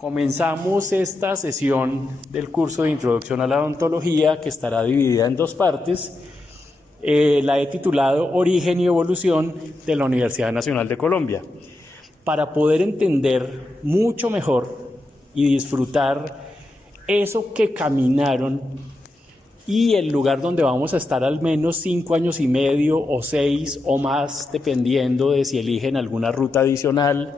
Comenzamos esta sesión del curso de Introducción a la Odontología, que estará dividida en dos partes. La he titulado Origen y Evolución de la Universidad Nacional de Colombia, para poder entender mucho mejor y disfrutar eso que caminaron y el lugar donde vamos a estar al menos 5 años y medio o 6 o más, dependiendo de si eligen alguna ruta adicional,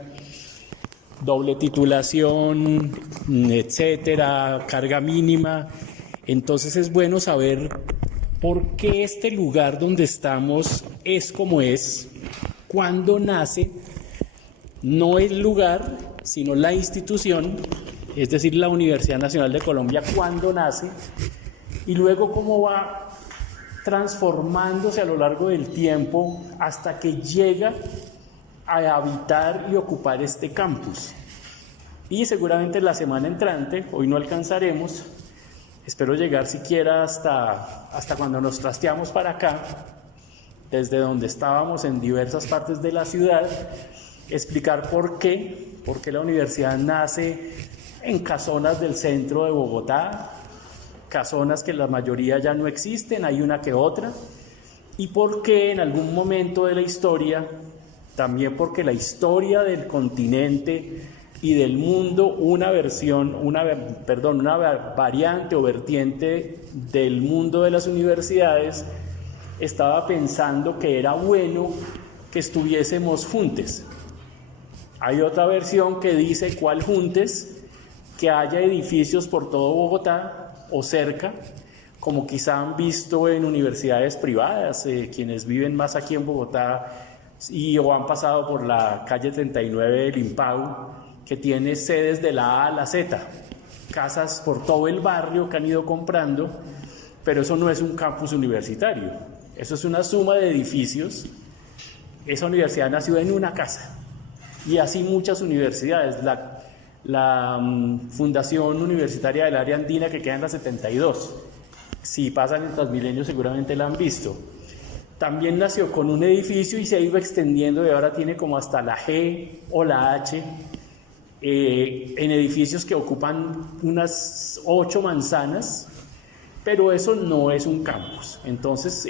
doble titulación, etcétera, carga mínima. Entonces es bueno saber por qué este lugar donde estamos es como es, cuándo nace, no el lugar, sino la institución, es decir, la Universidad Nacional de Colombia, cuándo nace, y luego cómo va transformándose a lo largo del tiempo hasta que llega a habitar y ocupar este campus. Y seguramente la semana entrante, hoy no alcanzaremos, espero llegar siquiera hasta cuando nos trasteamos para acá, desde donde estábamos en diversas partes de la ciudad, explicar por qué la universidad nace en casonas del centro de Bogotá, casonas que la mayoría ya no existen, hay una que otra, y por qué en algún momento de la historia, también porque la historia del continente y del mundo, una variante o vertiente del mundo de las universidades estaba pensando que era bueno que estuviésemos juntos. Hay otra versión que dice, ¿cuál juntos? Que haya edificios por todo Bogotá o cerca, como quizá han visto en universidades privadas, quienes viven más aquí en Bogotá o han pasado por la calle 39 del Impau, que tiene sedes de la A a la Z, casas por todo el barrio que han ido comprando, pero eso no es un campus universitario, eso es una suma de edificios. Esa universidad nació en una casa, y así muchas universidades. La Fundación Universitaria del Área Andina, que queda en la 72, si pasan el Transmilenio seguramente la han visto, también nació con un edificio y se ha ido extendiendo, y ahora tiene como hasta la G o la H, en edificios que ocupan unas 8 manzanas, pero eso no es un campus. Entonces,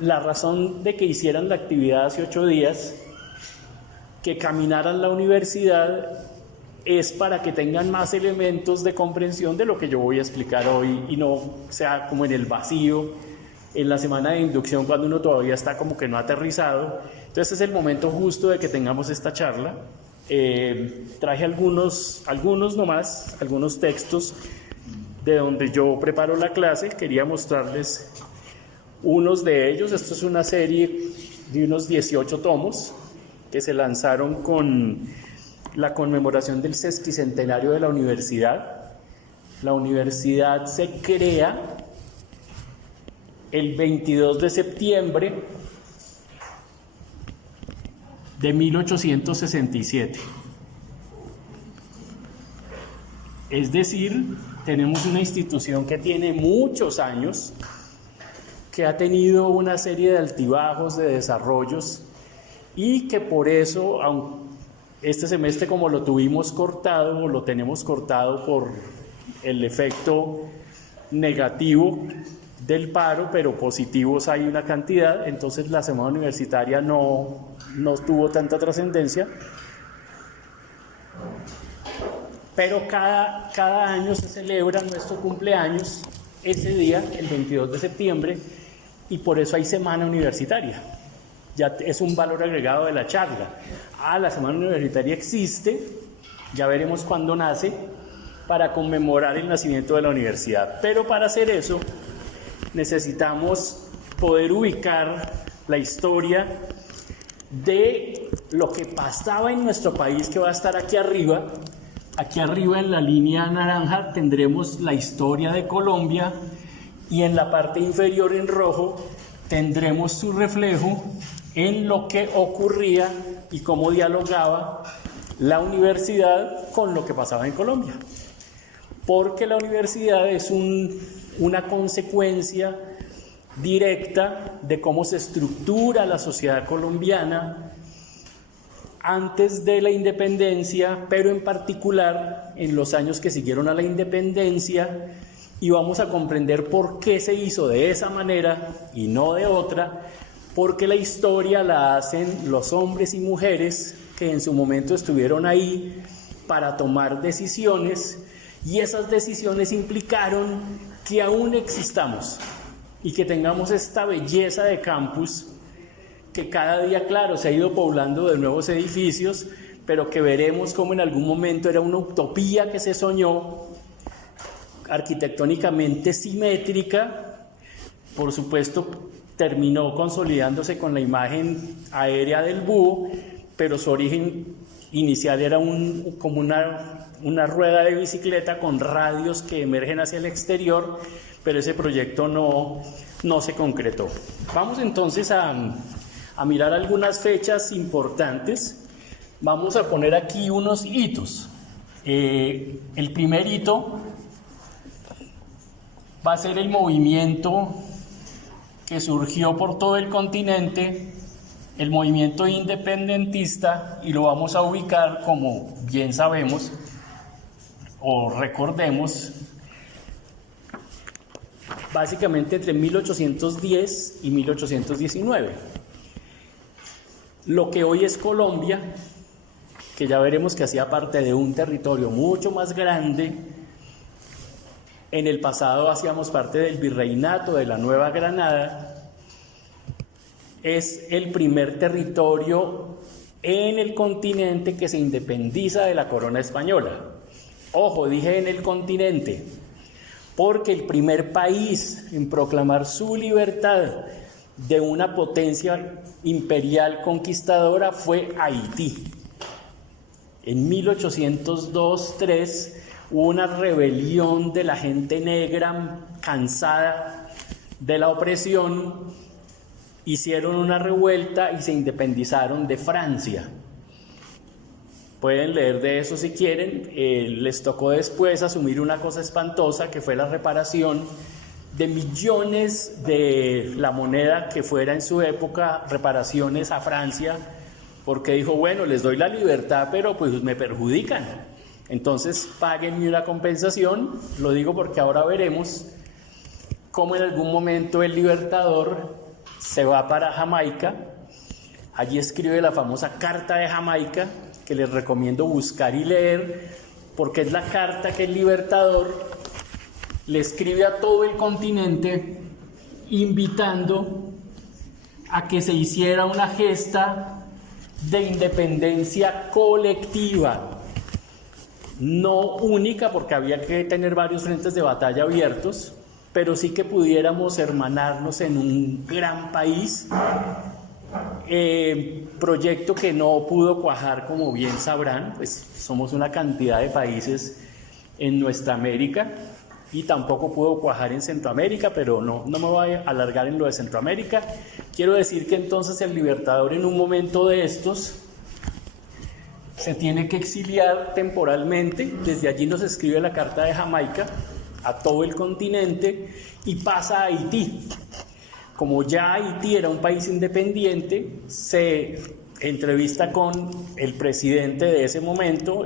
la razón de que hicieran la actividad hace 8 días, que caminaran la universidad, es para que tengan más elementos de comprensión de lo que yo voy a explicar hoy y no sea como en el vacío, en la semana de inducción, cuando uno todavía está como que no aterrizado. Entonces es el momento justo de que tengamos esta charla. Traje algunos textos de donde yo preparo la clase. Quería mostrarles unos de ellos. Esto es una serie de unos 18 tomos que se lanzaron con la conmemoración del sesquicentenario de la universidad. La universidad se crea el 22 de septiembre de 1867. Es decir, tenemos una institución que tiene muchos años, que ha tenido una serie de altibajos, de desarrollos, y que por eso, este semestre como lo tuvimos cortado, o lo tenemos cortado por el efecto negativo del paro, pero positivos hay una cantidad, entonces la semana universitaria no tuvo tanta trascendencia, pero cada año se celebra nuestro cumpleaños ese día, el 22 de septiembre, y por eso hay semana universitaria. Ya es un valor agregado de la charla. La semana universitaria existe, ya veremos cuándo nace, para conmemorar el nacimiento de la universidad. Pero para hacer eso necesitamos poder ubicar la historia de lo que pasaba en nuestro país, que va a estar aquí arriba. Aquí arriba en la línea naranja tendremos la historia de Colombia, y en la parte inferior en rojo tendremos su reflejo en lo que ocurría y cómo dialogaba la universidad con lo que pasaba en Colombia. Porque la universidad es una consecuencia directa de cómo se estructura la sociedad colombiana antes de la independencia, pero en particular en los años que siguieron a la independencia, y vamos a comprender por qué se hizo de esa manera y no de otra, porque la historia la hacen los hombres y mujeres que en su momento estuvieron ahí para tomar decisiones, y esas decisiones implicaron que aún existamos y que tengamos esta belleza de campus que cada día, claro, se ha ido poblando de nuevos edificios, pero que veremos como en algún momento era una utopía que se soñó, arquitectónicamente simétrica. Por supuesto, terminó consolidándose con la imagen aérea del búho, pero su origen inicial era como una rueda de bicicleta con radios que emergen hacia el exterior, pero ese proyecto no se concretó. Vamos entonces a mirar algunas fechas importantes. Vamos a poner aquí unos hitos. El primer hito va a ser el movimiento que surgió por todo el continente, el movimiento independentista, y lo vamos a ubicar, como bien sabemos o recordemos, básicamente entre 1810 y 1819. Lo que hoy es Colombia, que ya veremos que hacía parte de un territorio mucho más grande. En el pasado hacíamos parte del virreinato de la Nueva Granada. Es el primer territorio en el continente que se independiza de la corona española. Ojo, dije en el continente, porque el primer país en proclamar su libertad de una potencia imperial conquistadora fue Haití. En 1802-3 hubo una rebelión de la gente negra cansada de la opresión, hicieron una revuelta y se independizaron de Francia. Pueden leer de eso si quieren. Les tocó después asumir una cosa espantosa, que fue la reparación de millones de la moneda que fuera en su época, reparaciones a Francia, porque dijo, bueno, les doy la libertad, pero pues me perjudican, entonces páguenme una compensación. Lo digo porque ahora veremos cómo en algún momento el Libertador se va para Jamaica. Allí escribe la famosa Carta de Jamaica, que les recomiendo buscar y leer, porque es la carta que el Libertador le escribe a todo el continente invitando a que se hiciera una gesta de independencia colectiva, no única, porque había que tener varios frentes de batalla abiertos, pero sí que pudiéramos hermanarnos en un gran país. Proyecto que no pudo cuajar, como bien sabrán, pues somos una cantidad de países en nuestra América, y tampoco pudo cuajar en Centroamérica, pero no me voy a alargar en lo de Centroamérica. Quiero decir que entonces el Libertador, en un momento de estos, se tiene que exiliar temporalmente. Desde allí nos escribe la Carta de Jamaica a todo el continente y pasa a Haití. Como ya Haití era un país independiente, se entrevista con el presidente de ese momento,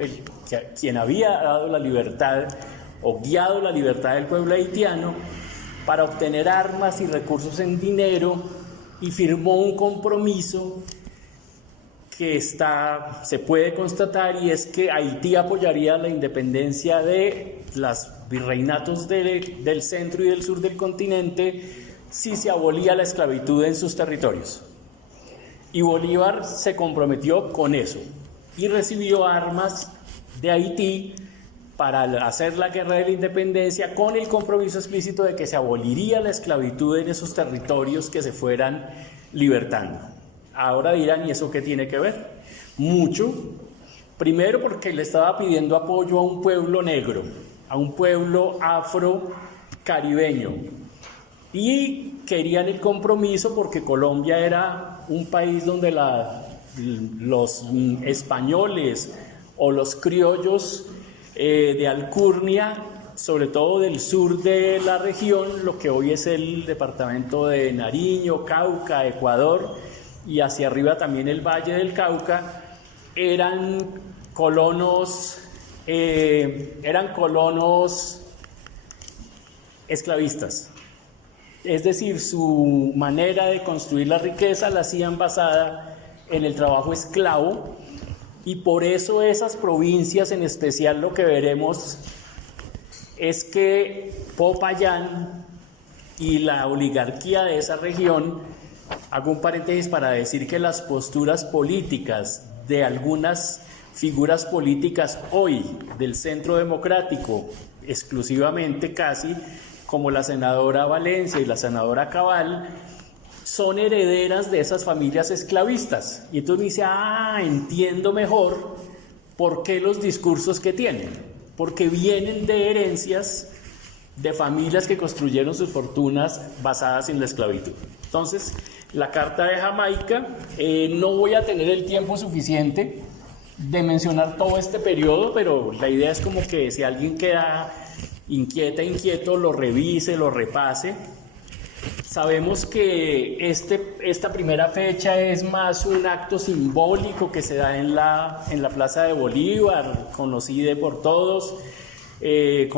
quien había dado la libertad o guiado la libertad del pueblo haitiano, para obtener armas y recursos en dinero, y firmó un compromiso que se puede constatar, y es que Haití apoyaría la independencia de los virreinatos del centro y del sur del continente si se abolía la esclavitud en sus territorios. Y Bolívar se comprometió con eso y recibió armas de Haití para hacer la guerra de la independencia, con el compromiso explícito de que se aboliría la esclavitud en esos territorios que se fueran libertando. Ahora dirán, ¿y eso qué tiene que ver? Mucho. Primero, porque le estaba pidiendo apoyo a un pueblo negro, a un pueblo afro-caribeño, y querían el compromiso porque Colombia era un país donde los españoles o los criollos de alcurnia, sobre todo del sur de la región, lo que hoy es el departamento de Nariño, Cauca, Ecuador, y hacia arriba también el Valle del Cauca, eran colonos esclavistas. Es decir, su manera de construir la riqueza la hacían basada en el trabajo esclavo, y por eso esas provincias, en especial lo que veremos es que Popayán y la oligarquía de esa región, hago un paréntesis para decir que las posturas políticas de algunas figuras políticas hoy del centro democrático, exclusivamente casi, como la senadora Valencia y la senadora Cabal, son herederas de esas familias esclavistas. Y entonces me dice, entiendo mejor por qué los discursos que tienen, porque vienen de herencias de familias que construyeron sus fortunas basadas en la esclavitud. Entonces, la Carta de Jamaica, no voy a tener el tiempo suficiente de mencionar todo este periodo, pero la idea es como que si alguien queda inquieto, lo revise, lo repase. Sabemos que esta primera fecha es más un acto simbólico que se da en la Plaza de Bolívar, conocida por todos, me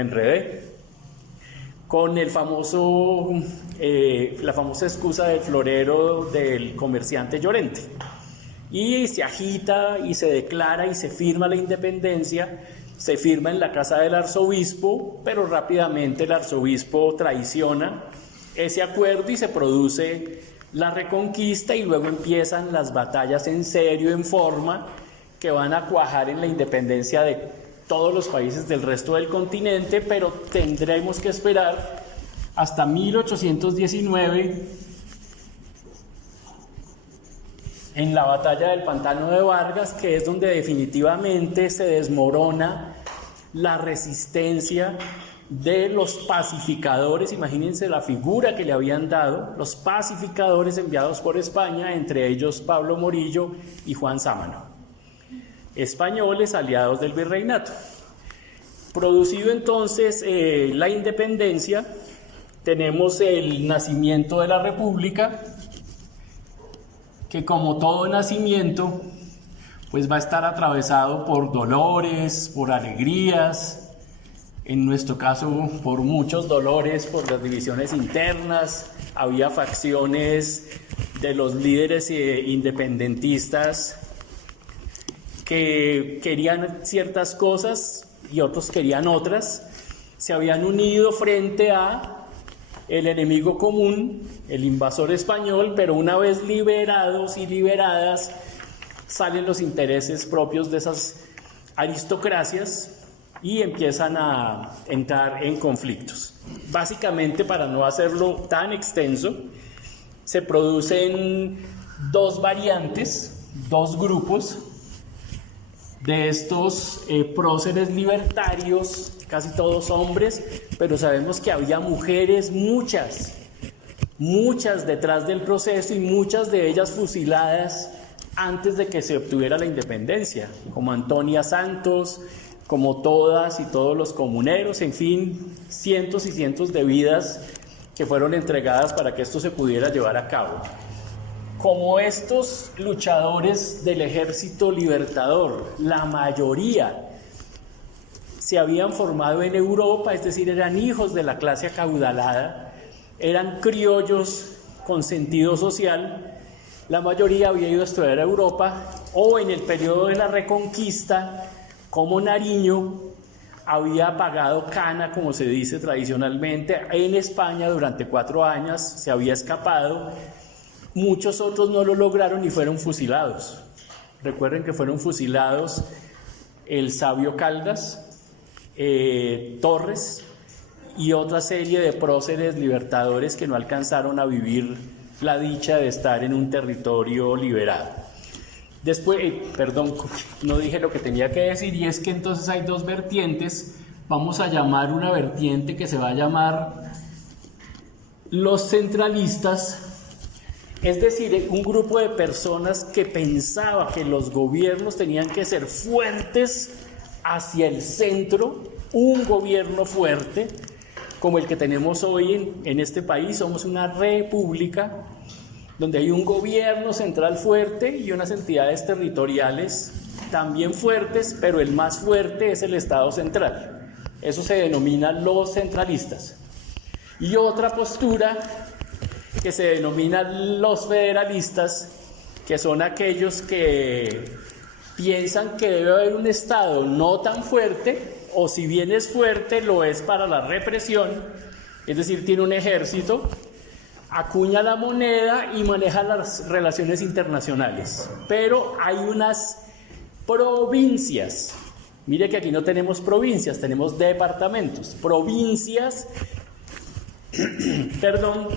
enredé, con la famosa excusa del florero del comerciante Llorente. Y se agita y se declara y se firma la independencia. Se firma en la casa del arzobispo, pero rápidamente el arzobispo traiciona ese acuerdo y se produce la reconquista, y luego empiezan las batallas en serio, en forma, que van a cuajar en la independencia de todos los países del resto del continente, pero tendremos que esperar hasta 1819, en la batalla del Pantano de Vargas, que es donde definitivamente se desmorona la resistencia de los pacificadores. Imagínense la figura que le habían dado los pacificadores enviados por España, entre ellos Pablo Morillo y Juan Sámano, españoles aliados del virreinato. Producido entonces la independencia, tenemos el nacimiento de la República, que como todo nacimiento, pues va a estar atravesado por dolores, por alegrías, en nuestro caso por muchos dolores, por las divisiones internas. Había facciones de los líderes independentistas que querían ciertas cosas y otros querían otras. Se habían unido frente a el enemigo común, el invasor español, pero una vez liberados y liberadas, salen los intereses propios de esas aristocracias y empiezan a entrar en conflictos. Básicamente, para no hacerlo tan extenso, se producen dos variantes, dos grupos de estos próceres libertarios, casi todos hombres, pero sabemos que había mujeres, muchas detrás del proceso, y muchas de ellas fusiladas antes de que se obtuviera la independencia, como Antonia Santos, como todas y todos los comuneros, en fin, cientos y cientos de vidas que fueron entregadas para que esto se pudiera llevar a cabo. Como estos luchadores del ejército libertador, la mayoría se habían formado en Europa, es decir, eran hijos de la clase acaudalada, eran criollos con sentido social, la mayoría había ido a estudiar a Europa, o en el periodo de la Reconquista, como Nariño, había pagado cana, como se dice tradicionalmente, en España durante 4 años, se había escapado. Muchos otros no lo lograron y fueron fusilados. Recuerden que fueron fusilados el sabio Caldas, Torres y otra serie de próceres libertadores que no alcanzaron a vivir la dicha de estar en un territorio liberado. Después, no dije lo que tenía que decir, y es que entonces hay dos vertientes. Vamos a llamar una vertiente que se va a llamar los centralistas, es decir, un grupo de personas que pensaba que los gobiernos tenían que ser fuertes hacia el centro, un gobierno fuerte como el que tenemos hoy en este país. Somos una república donde hay un gobierno central fuerte y unas entidades territoriales también fuertes, pero el más fuerte es el Estado central. Eso se denomina los centralistas. Y otra postura que se denomina los federalistas, que son aquellos que piensan que debe haber un Estado no tan fuerte, o si bien es fuerte, lo es para la represión, es decir, tiene un ejército, acuña la moneda y maneja las relaciones internacionales. Pero hay unas provincias, mire que aquí no tenemos provincias, tenemos departamentos, provincias, perdón,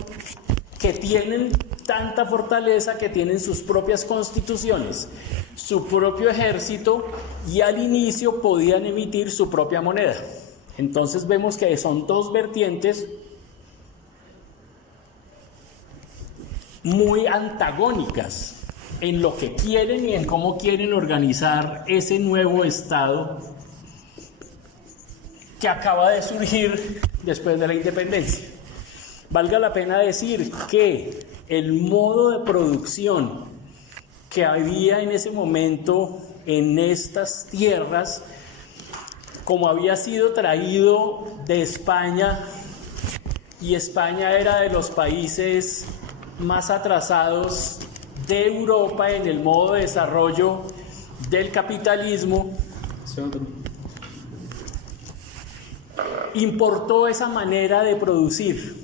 que tienen tanta fortaleza que tienen sus propias constituciones, su propio ejército y al inicio podían emitir su propia moneda. Entonces vemos que son dos vertientes muy antagónicas en lo que quieren y en cómo quieren organizar ese nuevo Estado que acaba de surgir después de la independencia. Valga la pena decir que el modo de producción que había en ese momento en estas tierras, como había sido traído de España, y España era de los países más atrasados de Europa en el modo de desarrollo del capitalismo, importó esa manera de producir,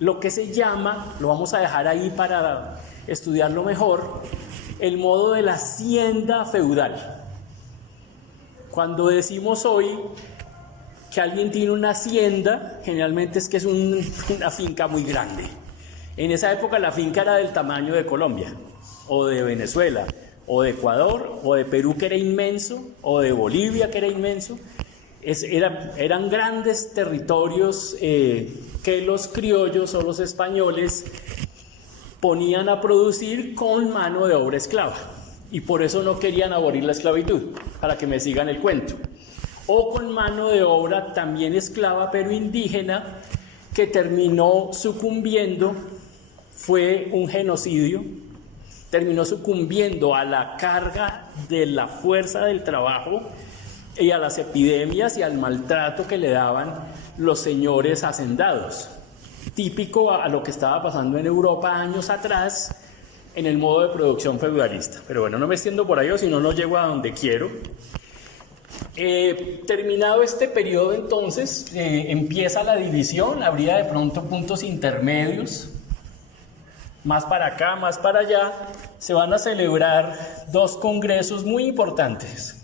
lo que se llama, lo vamos a dejar ahí para estudiarlo mejor, el modo de la hacienda feudal. Cuando decimos hoy que alguien tiene una hacienda, generalmente es que es una finca muy grande. En esa época la finca era del tamaño de Colombia, o de Venezuela, o de Ecuador, o de Perú, que era inmenso, o de Bolivia, que era inmenso. Eran grandes territorios que los criollos o los españoles ponían a producir con mano de obra esclava. Y por eso no querían abolir la esclavitud, para que me sigan el cuento. O con mano de obra también esclava, pero indígena, que terminó sucumbiendo, fue un genocidio, terminó sucumbiendo a la carga de la fuerza del trabajo y a las epidemias y al maltrato que le daban los señores hacendados, típico a lo que estaba pasando en Europa años atrás en el modo de producción feudalista. Pero bueno, no me extiendo por ahí, o si no, no llego a donde quiero. Terminado este periodo, entonces, empieza la división, habría de pronto puntos intermedios, más para acá, más para allá. Se van a celebrar dos congresos muy importantes.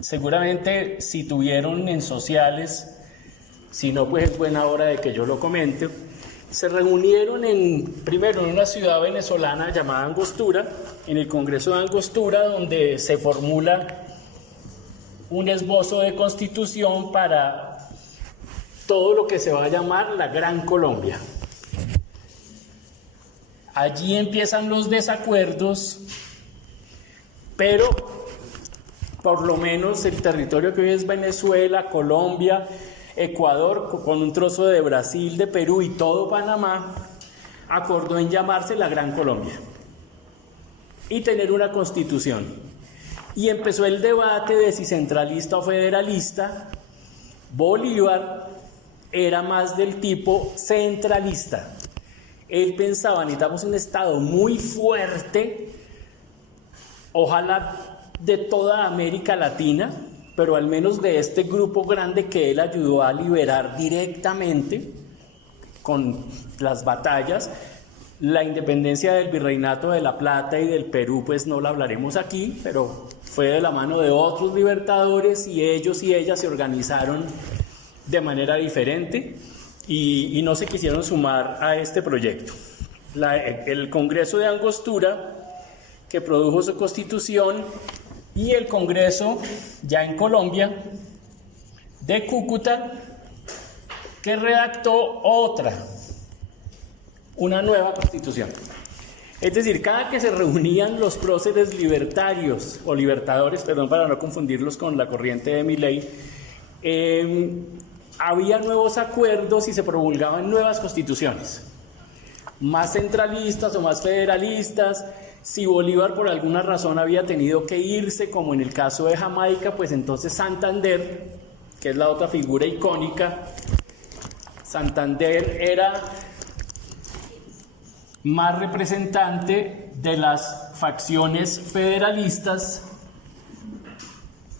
Seguramente si tuvieron en sociales, si no, pues es buena hora de que yo lo comente. Se reunieron primero en una ciudad venezolana llamada Angostura, en el Congreso de Angostura, donde se formula un esbozo de constitución para todo lo que se va a llamar la Gran Colombia. Allí empiezan los desacuerdos, pero por lo menos el territorio que hoy es Venezuela, Colombia, Ecuador, con un trozo de Brasil, de Perú y todo Panamá, acordó en llamarse la Gran Colombia y tener una constitución. Y empezó el debate de si centralista o federalista. Bolívar era más del tipo centralista. Él pensaba, necesitamos un Estado muy fuerte, ojalá de toda América Latina, pero al menos de este grupo grande que él ayudó a liberar directamente con las batallas. La independencia del Virreinato de La Plata y del Perú, pues no la hablaremos aquí, pero fue de la mano de otros libertadores y ellos y ellas se organizaron de manera diferente y no se quisieron sumar a este proyecto. El Congreso de Angostura, que produjo su constitución, y el Congreso, ya en Colombia, de Cúcuta, que redactó una nueva constitución. Es decir, cada que se reunían los próceres libertarios, o libertadores, perdón, para no confundirlos con la corriente de Milei, había nuevos acuerdos y se promulgaban nuevas constituciones. más centralistas o más federalistas. Si Bolívar por alguna razón había tenido que irse, como en el caso de Jamaica, pues entonces Santander, que es la otra figura icónica, Santander era más representante de las facciones federalistas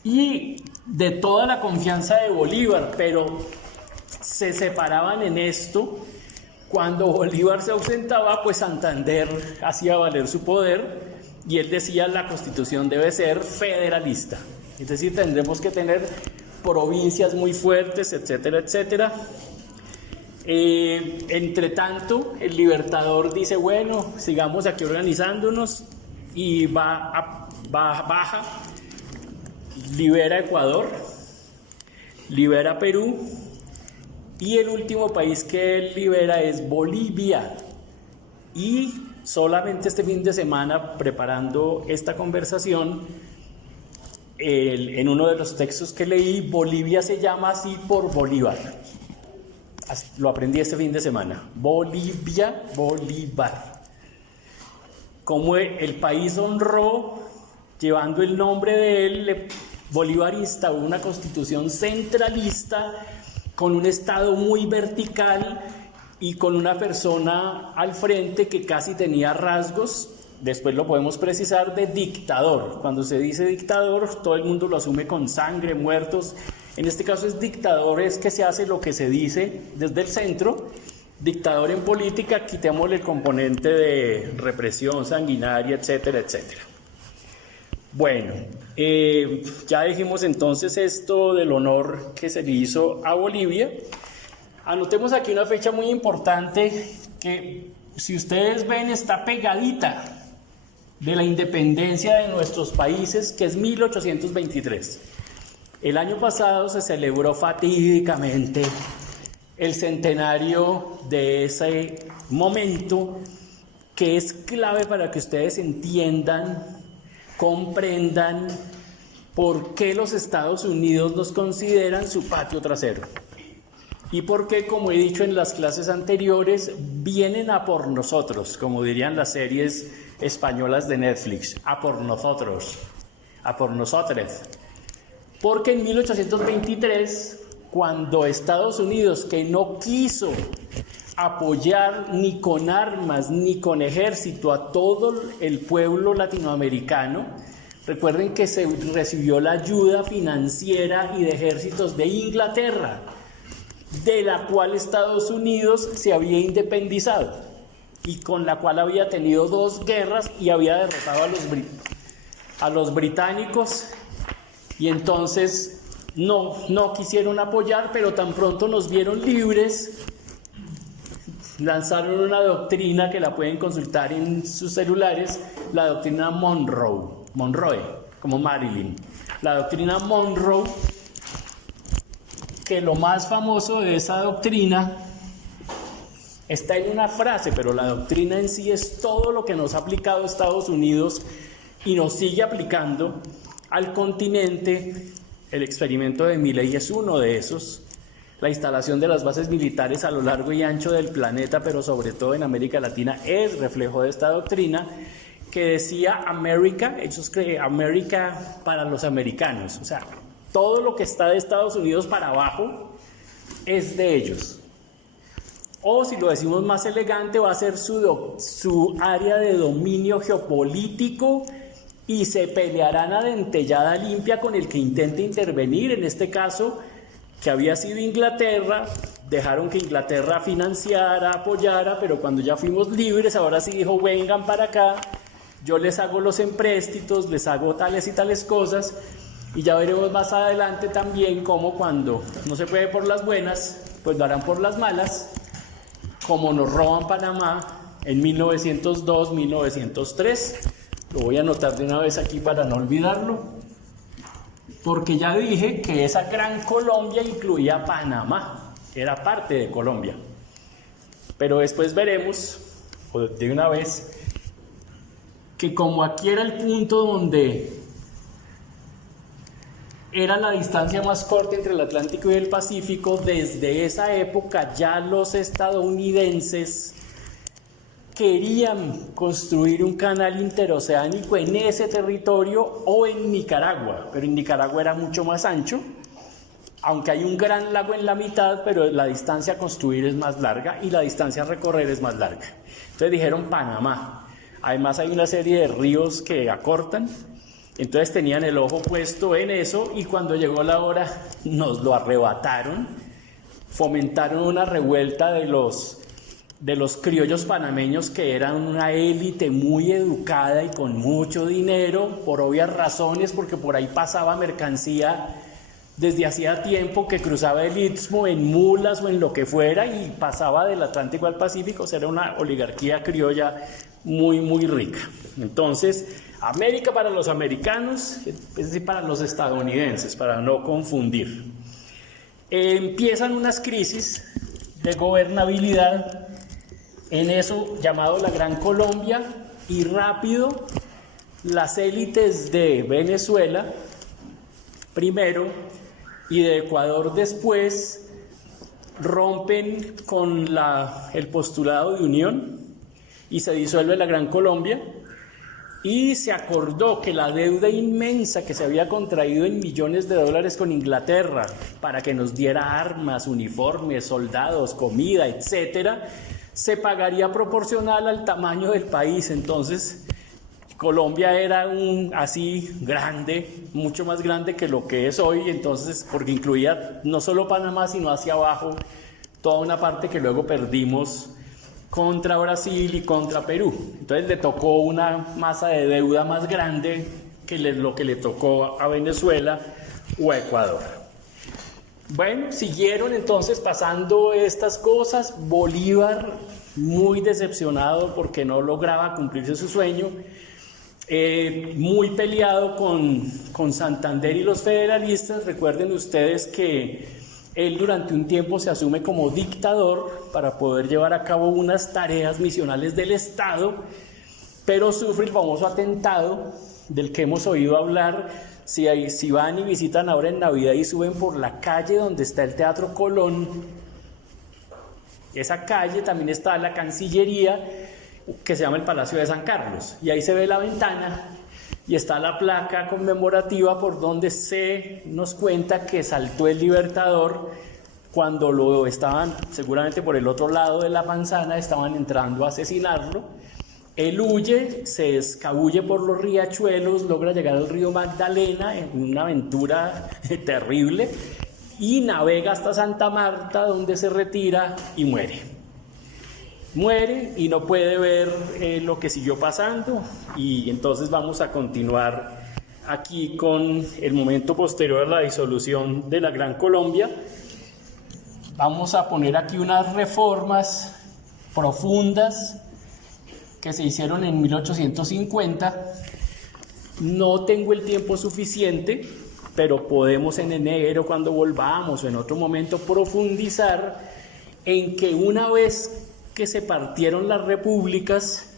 y de toda la confianza de Bolívar, pero se separaban en esto. Cuando Bolívar se ausentaba, pues Santander hacía valer su poder y él decía la Constitución debe ser federalista, es decir, tendremos que tener provincias muy fuertes, etcétera, etcétera. Entre tanto, el Libertador dice, bueno, sigamos aquí organizándonos, y baja, libera Ecuador, libera Perú, y el último país que él libera es Bolivia. Y solamente este fin de semana, preparando esta conversación, en uno de los textos que leí, Bolivia se llama así por Bolívar. Lo aprendí este fin de semana. Bolivia, Bolívar. Como el país honró, llevando el nombre de él, Bolívar instauró una constitución centralista con un estado muy vertical y con una persona al frente que casi tenía rasgos, después lo podemos precisar, de dictador. Cuando se dice dictador, todo el mundo lo asume con sangre, muertos. En este caso es dictador, es que se hace lo que se dice desde el centro. Dictador en política, quitémosle el componente de represión sanguinaria, etcétera, etcétera. Bueno, ya dijimos entonces esto del honor que se le hizo a Bolivia. Anotemos aquí una fecha muy importante que, si ustedes ven, está pegadita de la independencia de nuestros países, que es 1823. El año pasado se celebró fatídicamente el centenario de ese momento, que es clave para que ustedes entiendan, comprendan por qué los Estados Unidos nos consideran su patio trasero. Y por qué, como he dicho en las clases anteriores, vienen a por nosotros, como dirían las series españolas de Netflix, a por nosotros, a por nosotres. Porque en 1823, cuando Estados Unidos, que no quiso apoyar ni con armas ni con ejército a todo el pueblo latinoamericano, recuerden que se recibió la ayuda financiera y de ejércitos de Inglaterra, de la cual Estados Unidos se había independizado y con la cual había tenido 2 guerras y había derrotado a los británicos. Y entonces no quisieron apoyar, pero tan pronto nos vieron libres, lanzaron una doctrina que la pueden consultar en sus celulares, la doctrina Monroe, como Marilyn. La doctrina Monroe, que lo más famoso de esa doctrina está en una frase, pero la doctrina en sí es todo lo que nos ha aplicado Estados Unidos y nos sigue aplicando al continente. El experimento de Milley es uno de esos. La instalación de las bases militares a lo largo y ancho del planeta, pero sobre todo en América Latina, es reflejo de esta doctrina, que decía América, ellos creen América para los americanos. O sea, todo lo que está de Estados Unidos para abajo es de ellos. O si lo decimos más elegante, va a ser su área de dominio geopolítico, y se pelearán a dentellada limpia con el que intente intervenir. En este caso, que había sido Inglaterra, dejaron que Inglaterra financiara, apoyara, pero cuando ya fuimos libres, ahora sí dijo, vengan para acá, yo les hago los empréstitos, les hago tales y tales cosas. Y ya veremos más adelante también cómo, cuando no se puede por las buenas, pues lo harán por las malas, como nos roban Panamá en 1902, 1903. Lo voy a anotar de una vez aquí para no olvidarlo, porque ya dije que esa gran Colombia incluía Panamá, era parte de Colombia. Pero después veremos, de una vez, que como aquí era el punto donde era la distancia más corta entre el Atlántico y el Pacífico, desde esa época ya los estadounidenses querían construir un canal interoceánico en ese territorio o en Nicaragua, pero en Nicaragua era mucho más ancho, aunque hay un gran lago en la mitad, pero la distancia a construir es más larga y la distancia a recorrer es más larga. Entonces dijeron Panamá. Además hay una serie de ríos que acortan, entonces tenían el ojo puesto en eso y cuando llegó la hora nos lo arrebataron, fomentaron una revuelta de los criollos panameños que eran una élite muy educada y con mucho dinero, por obvias razones, porque por ahí pasaba mercancía desde hacía tiempo que cruzaba el Istmo en mulas o en lo que fuera y pasaba del Atlántico al Pacífico. O sea, era una oligarquía criolla muy, muy rica. Entonces, América para los americanos, es decir, para los estadounidenses, para no confundir. Empiezan unas crisis de gobernabilidad en eso llamado la Gran Colombia y rápido las élites de Venezuela primero y de Ecuador después rompen con el postulado de unión y se disuelve la Gran Colombia y se acordó que la deuda inmensa que se había contraído en millones de dólares con Inglaterra para que nos diera armas, uniformes, soldados, comida, etcétera, se pagaría proporcional al tamaño del país. Entonces Colombia era así grande, mucho más grande que lo que es hoy, entonces porque incluía no solo Panamá sino hacia abajo toda una parte que luego perdimos contra Brasil y contra Perú. Entonces le tocó una masa de deuda más grande que lo que le tocó a Venezuela o a Ecuador. Bueno, siguieron entonces pasando estas cosas. Bolívar, muy decepcionado porque no lograba cumplirse su sueño, muy peleado con Santander y los federalistas. Recuerden ustedes que él durante un tiempo se asume como dictador para poder llevar a cabo unas tareas misionales del Estado, pero sufre el famoso atentado del que hemos oído hablar. Si van y visitan ahora en Navidad y suben por la calle donde está el Teatro Colón, esa calle también está la Cancillería, que se llama el Palacio de San Carlos, y ahí se ve la ventana y está la placa conmemorativa por donde se nos cuenta que saltó el Libertador cuando lo estaban, seguramente por el otro lado de la manzana, estaban entrando a asesinarlo. Él huye, se escabulle por los riachuelos, logra llegar al río Magdalena en una aventura terrible y navega hasta Santa Marta, donde se retira y muere. Muere y no puede ver lo que siguió pasando, y entonces vamos a continuar aquí con el momento posterior a la disolución de la Gran Colombia. Vamos a poner aquí unas reformas profundas que se hicieron en 1850. No tengo el tiempo suficiente, pero podemos en enero, cuando volvamos, o en otro momento, profundizar en que una vez que se partieron las repúblicas,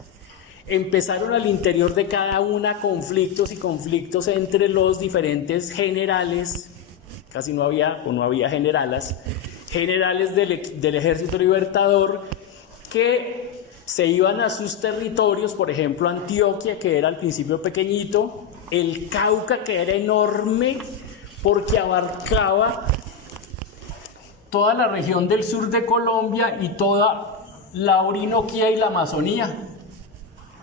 empezaron al interior de cada una conflictos entre los diferentes generales, casi no había generalas, generales del Ejército Libertador, que se iban a sus territorios, por ejemplo Antioquia, que era al principio pequeñito, el Cauca, que era enorme porque abarcaba toda la región del sur de Colombia y toda la Orinoquía y la Amazonía.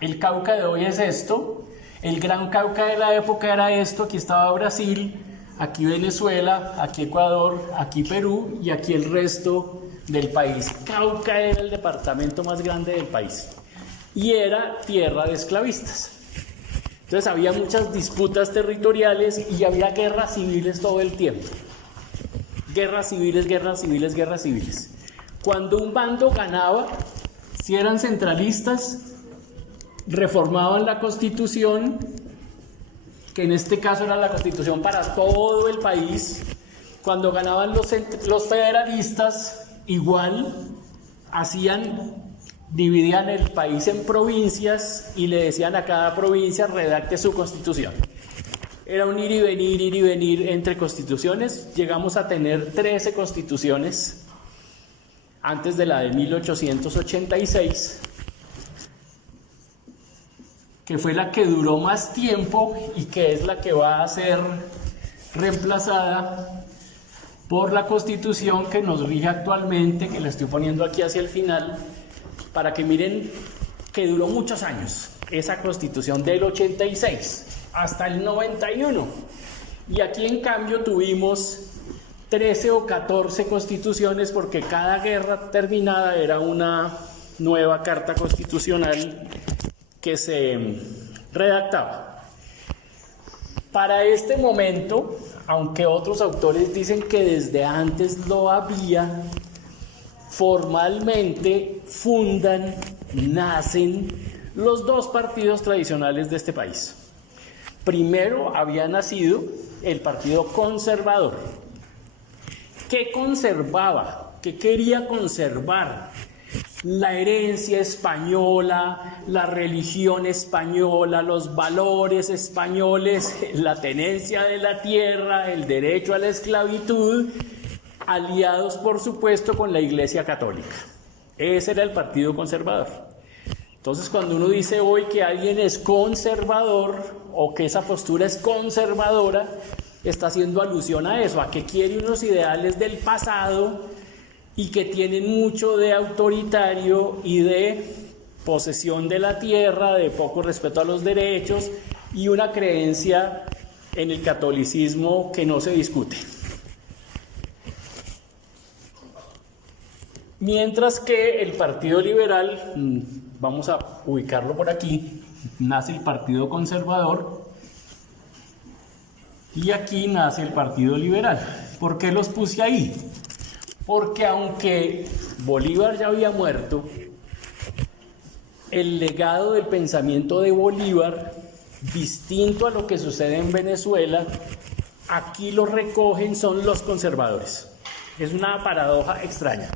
El Cauca de hoy es esto, el Gran Cauca de la época era esto. Aquí estaba Brasil, aquí Venezuela, aquí Ecuador, aquí Perú y aquí el resto del país. Cauca era el departamento más grande del país y era tierra de esclavistas. Entonces había muchas disputas territoriales y había guerras civiles todo el tiempo. Guerras civiles, guerras civiles, guerras civiles. Cuando un bando ganaba, si eran centralistas, reformaban la Constitución, que en este caso era la Constitución para todo el país. Cuando ganaban los federalistas, igual dividían el país en provincias y le decían a cada provincia: redacte su Constitución. Era un ir y venir entre constituciones. Llegamos a tener 13 constituciones antes de la de 1886, que fue la que duró más tiempo y que es la que va a ser reemplazada por la Constitución que nos rige actualmente, que la estoy poniendo aquí hacia el final, para que miren que duró muchos años, esa Constitución del 86 hasta el 91. Y aquí en cambio tuvimos 13 o 14 constituciones porque cada guerra terminada era una nueva carta constitucional que se redactaba. Para este momento, aunque otros autores dicen que desde antes lo había, formalmente nacen los dos partidos tradicionales de este país. Primero había nacido el Partido Conservador. ¿Qué conservaba? ¿Qué quería conservar? La herencia española, la religión española, los valores españoles, la tenencia de la tierra, el derecho a la esclavitud, aliados por supuesto con la Iglesia Católica. Ese era el Partido Conservador. Entonces cuando uno dice hoy que alguien es conservador o que esa postura es conservadora, está haciendo alusión a eso, a que quiere unos ideales del pasado y que tienen mucho de autoritario y de posesión de la tierra, de poco respeto a los derechos y una creencia en el catolicismo que no se discute. Mientras que el Partido Liberal, vamos a ubicarlo por aquí, nace el Partido Conservador y aquí nace el Partido Liberal. ¿Por qué los puse ahí? Porque aunque Bolívar ya había muerto, el legado del pensamiento de Bolívar, distinto a lo que sucede en Venezuela, aquí lo recogen son los conservadores. Es una paradoja extraña.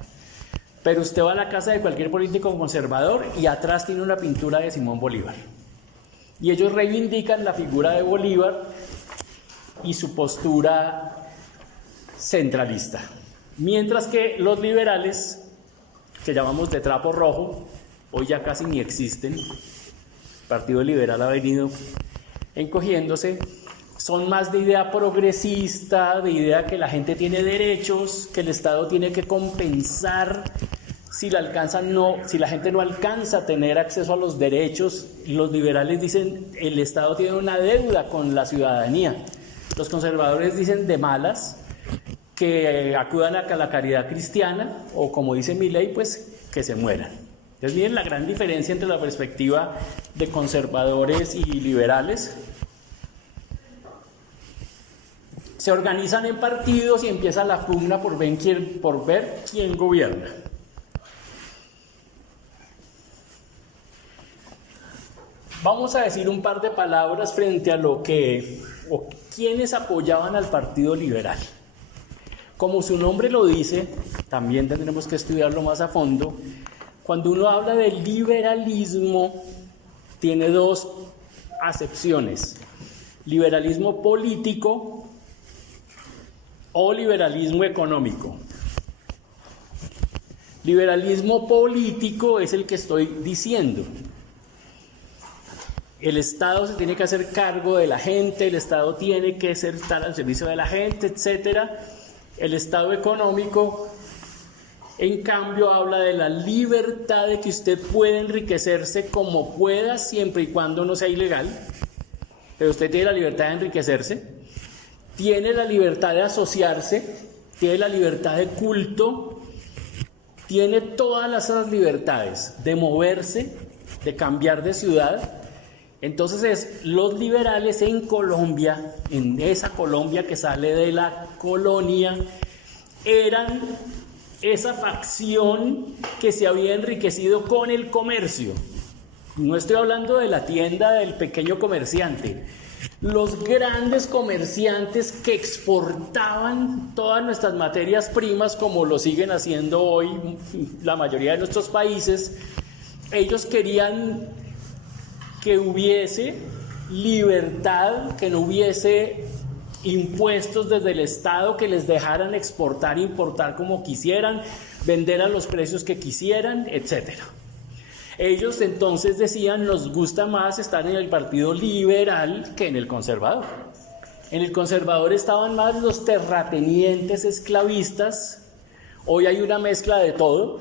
Pero usted va a la casa de cualquier político conservador y atrás tiene una pintura de Simón Bolívar. Y ellos reivindican la figura de Bolívar y su postura centralista. Mientras que los liberales, que llamamos de trapo rojo, hoy ya casi ni existen, el Partido Liberal ha venido encogiéndose, son más de idea progresista, de idea que la gente tiene derechos, que el Estado tiene que compensar si la gente no alcanza a tener acceso a los derechos. Los liberales dicen el Estado tiene una deuda con la ciudadanía. Los conservadores dicen de malas que acudan a la caridad cristiana o, como dice Milei, pues que se mueran. Entonces miren la gran diferencia entre la perspectiva de conservadores y liberales. Se organizan en partidos y empieza la pugna por ver quién gobierna. Vamos a decir un par de palabras frente a quienes apoyaban al Partido Liberal. Como su nombre lo dice, también tendremos que estudiarlo más a fondo. Cuando uno habla del liberalismo, tiene dos acepciones: liberalismo político o liberalismo económico. Liberalismo político es el que estoy diciendo. El Estado se tiene que hacer cargo de la gente, el Estado tiene que estar al servicio de la gente, etc. El Estado económico, en cambio, habla de la libertad de que usted puede enriquecerse como pueda, siempre y cuando no sea ilegal, pero usted tiene la libertad de enriquecerse, tiene la libertad de asociarse, tiene la libertad de culto, tiene todas esas libertades de moverse, de cambiar de ciudad. Entonces los liberales en Colombia, en esa Colombia que sale de la colonia, eran esa facción que se había enriquecido con el comercio. No estoy hablando de la tienda del pequeño comerciante. Los grandes comerciantes que exportaban todas nuestras materias primas, como lo siguen haciendo hoy la mayoría de nuestros países, ellos querían que hubiese libertad, que no hubiese impuestos desde el Estado que les dejaran exportar e importar como quisieran, vender a los precios que quisieran, etc. Ellos entonces decían, nos gusta más estar en el partido liberal que en el conservador. En el conservador estaban más los terratenientes esclavistas. Hoy hay una mezcla de todo,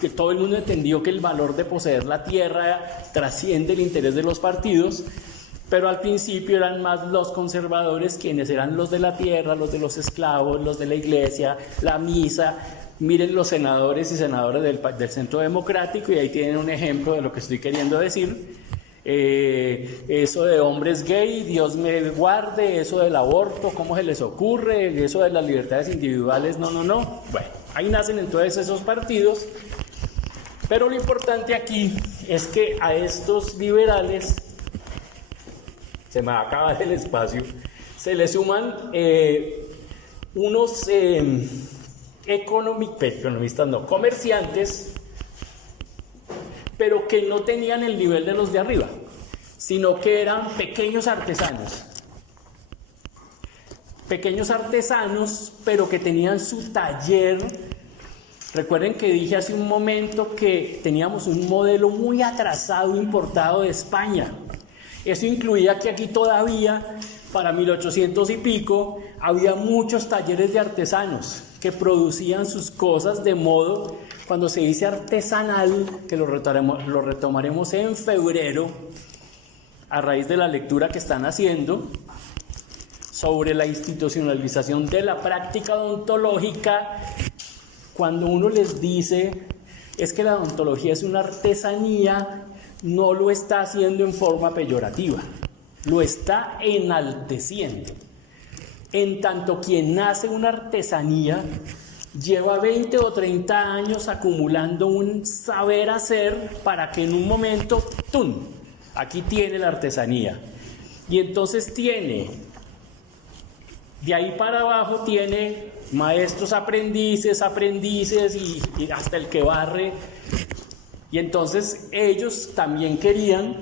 que todo el mundo entendió que el valor de poseer la tierra trasciende el interés de los partidos, pero al principio eran más los conservadores quienes eran los de la tierra, los de los esclavos, los de la iglesia, la misa. Miren los senadores y senadoras del Centro Democrático, y ahí tienen un ejemplo de lo que estoy queriendo decir. Eso de hombres gay, Dios me guarde, eso del aborto, ¿cómo se les ocurre? Eso de las libertades individuales, no. Bueno, ahí nacen entonces esos partidos, pero lo importante aquí es que a estos liberales, se me va a acabar el espacio, se le suman unos economistas, no, comerciantes, pero que no tenían el nivel de los de arriba, sino que eran pequeños artesanos, pero que tenían su taller. Recuerden que dije hace un momento que teníamos un modelo muy atrasado importado de España. Eso incluía que aquí todavía, para 1800 y pico, había muchos talleres de artesanos que producían sus cosas de modo, cuando se dice artesanal, que lo retomaremos en febrero, a raíz de la lectura que están haciendo sobre la institucionalización de la práctica odontológica. Cuando uno les dice es que la odontología es una artesanía, no lo está haciendo en forma peyorativa, lo está enalteciendo. En tanto quien hace una artesanía lleva 20 o 30 años acumulando un saber hacer para que en un momento, ¡tum!, aquí tiene la artesanía. Y entonces tiene, de ahí para abajo tiene maestros aprendices y hasta el que barre. Y entonces ellos también querían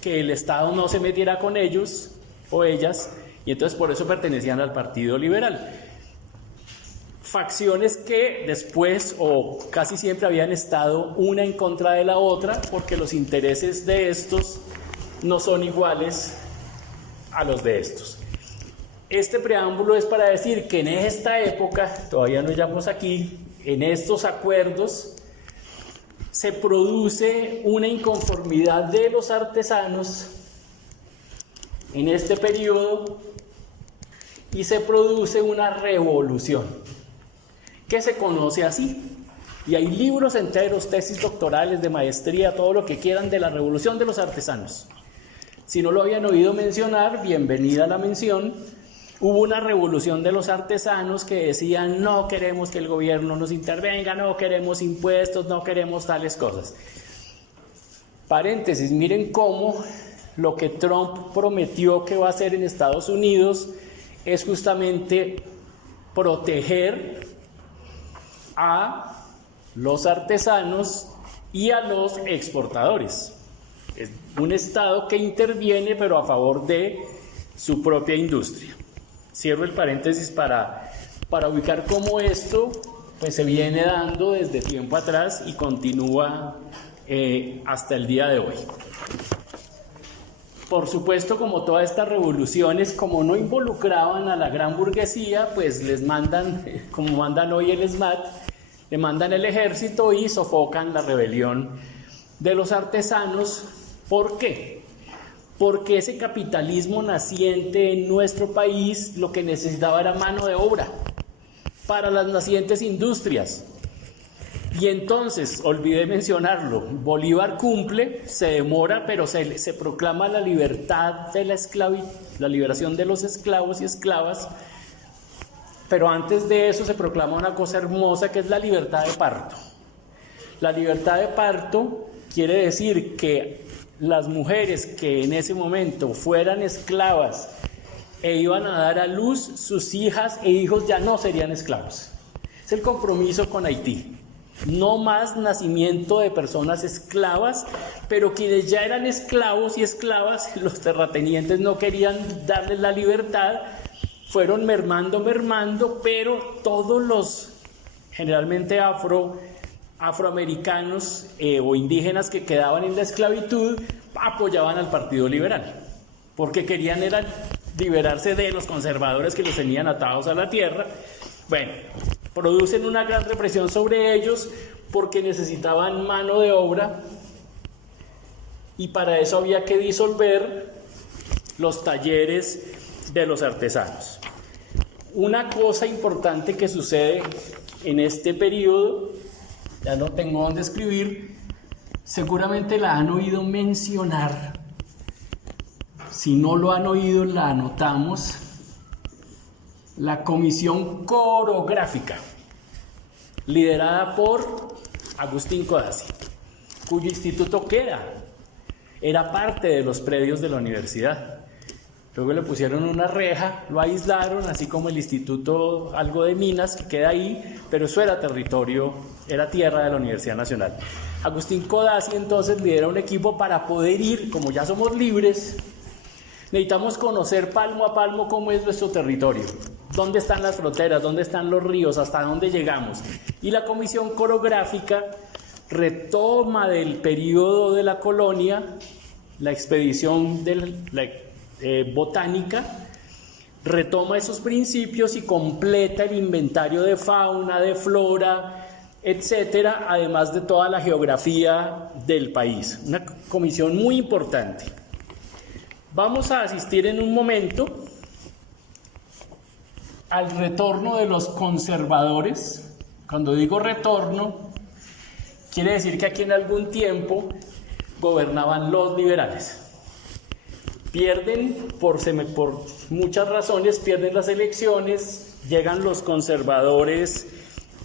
que el Estado no se metiera con ellos o ellas, y entonces por eso pertenecían al Partido Liberal. Facciones que después o casi siempre habían estado una en contra de la otra, porque los intereses de estos no son iguales a los de estos. Este preámbulo es para decir que en esta época, todavía no llegamos aquí, en estos acuerdos se produce una inconformidad de los artesanos en este periodo y se produce una revolución que se conoce así. Y hay libros enteros, tesis doctorales, de maestría, todo lo que quieran, de la revolución de los artesanos. Si no lo habían oído mencionar, bienvenida a la mención. Hubo una revolución de los artesanos que decían: no queremos que el gobierno nos intervenga, no queremos impuestos, no queremos tales cosas. Paréntesis, miren cómo lo que Trump prometió que va a hacer en Estados Unidos es justamente proteger a los artesanos y a los exportadores. Es un Estado que interviene, pero a favor de su propia industria. Cierro el paréntesis para ubicar cómo esto pues, se viene dando desde tiempo atrás y continúa hasta el día de hoy. Por supuesto, como todas estas revoluciones, como no involucraban a la gran burguesía, pues les mandan, como mandan hoy el SMAT, le mandan el ejército y sofocan la rebelión de los artesanos. ¿Por qué? Porque ese capitalismo naciente en nuestro país lo que necesitaba era mano de obra para las nacientes industrias. Y entonces, olvidé mencionarlo, Bolívar cumple, se demora, pero se proclama la libertad de la liberación de los esclavos y esclavas. Pero antes de eso se proclama una cosa hermosa, que es la libertad de parto. La libertad de parto quiere decir que las mujeres que en ese momento fueran esclavas e iban a dar a luz, sus hijas e hijos ya no serían esclavos. Es el compromiso con Haití. No más nacimiento de personas esclavas, pero quienes ya eran esclavos y esclavas, los terratenientes no querían darles la libertad, fueron mermando, pero todos los, generalmente afroamericanos o indígenas que quedaban en la esclavitud apoyaban al Partido Liberal, porque querían era liberarse de los conservadores que los tenían atados a la tierra. Bueno, producen una gran represión sobre ellos porque necesitaban mano de obra y para eso había que disolver los talleres de los artesanos. Una cosa importante que sucede en este periodo, ya no tengo dónde escribir, seguramente la han oído mencionar. Si no lo han oído, la anotamos. La Comisión Corográfica, liderada por Agustín Codazzi, cuyo instituto era parte de los predios de la universidad. Luego le pusieron una reja, lo aislaron, así como el instituto, algo de minas que queda ahí, pero eso era territorio, era tierra de la Universidad Nacional. Agustín Codazzi entonces lidera un equipo para poder ir, como ya somos libres, necesitamos conocer palmo a palmo cómo es nuestro territorio, dónde están las fronteras, dónde están los ríos, hasta dónde llegamos. Y la Comisión Corográfica retoma del periodo de la colonia la expedición botánica, retoma esos principios y completa el inventario de fauna, de flora, etcétera, además de toda la geografía del país. Una comisión muy importante. Vamos a asistir en un momento al retorno de los conservadores. Cuando digo retorno, quiere decir que aquí en algún tiempo gobernaban los liberales. Pierden por muchas razones, pierden las elecciones, llegan los conservadores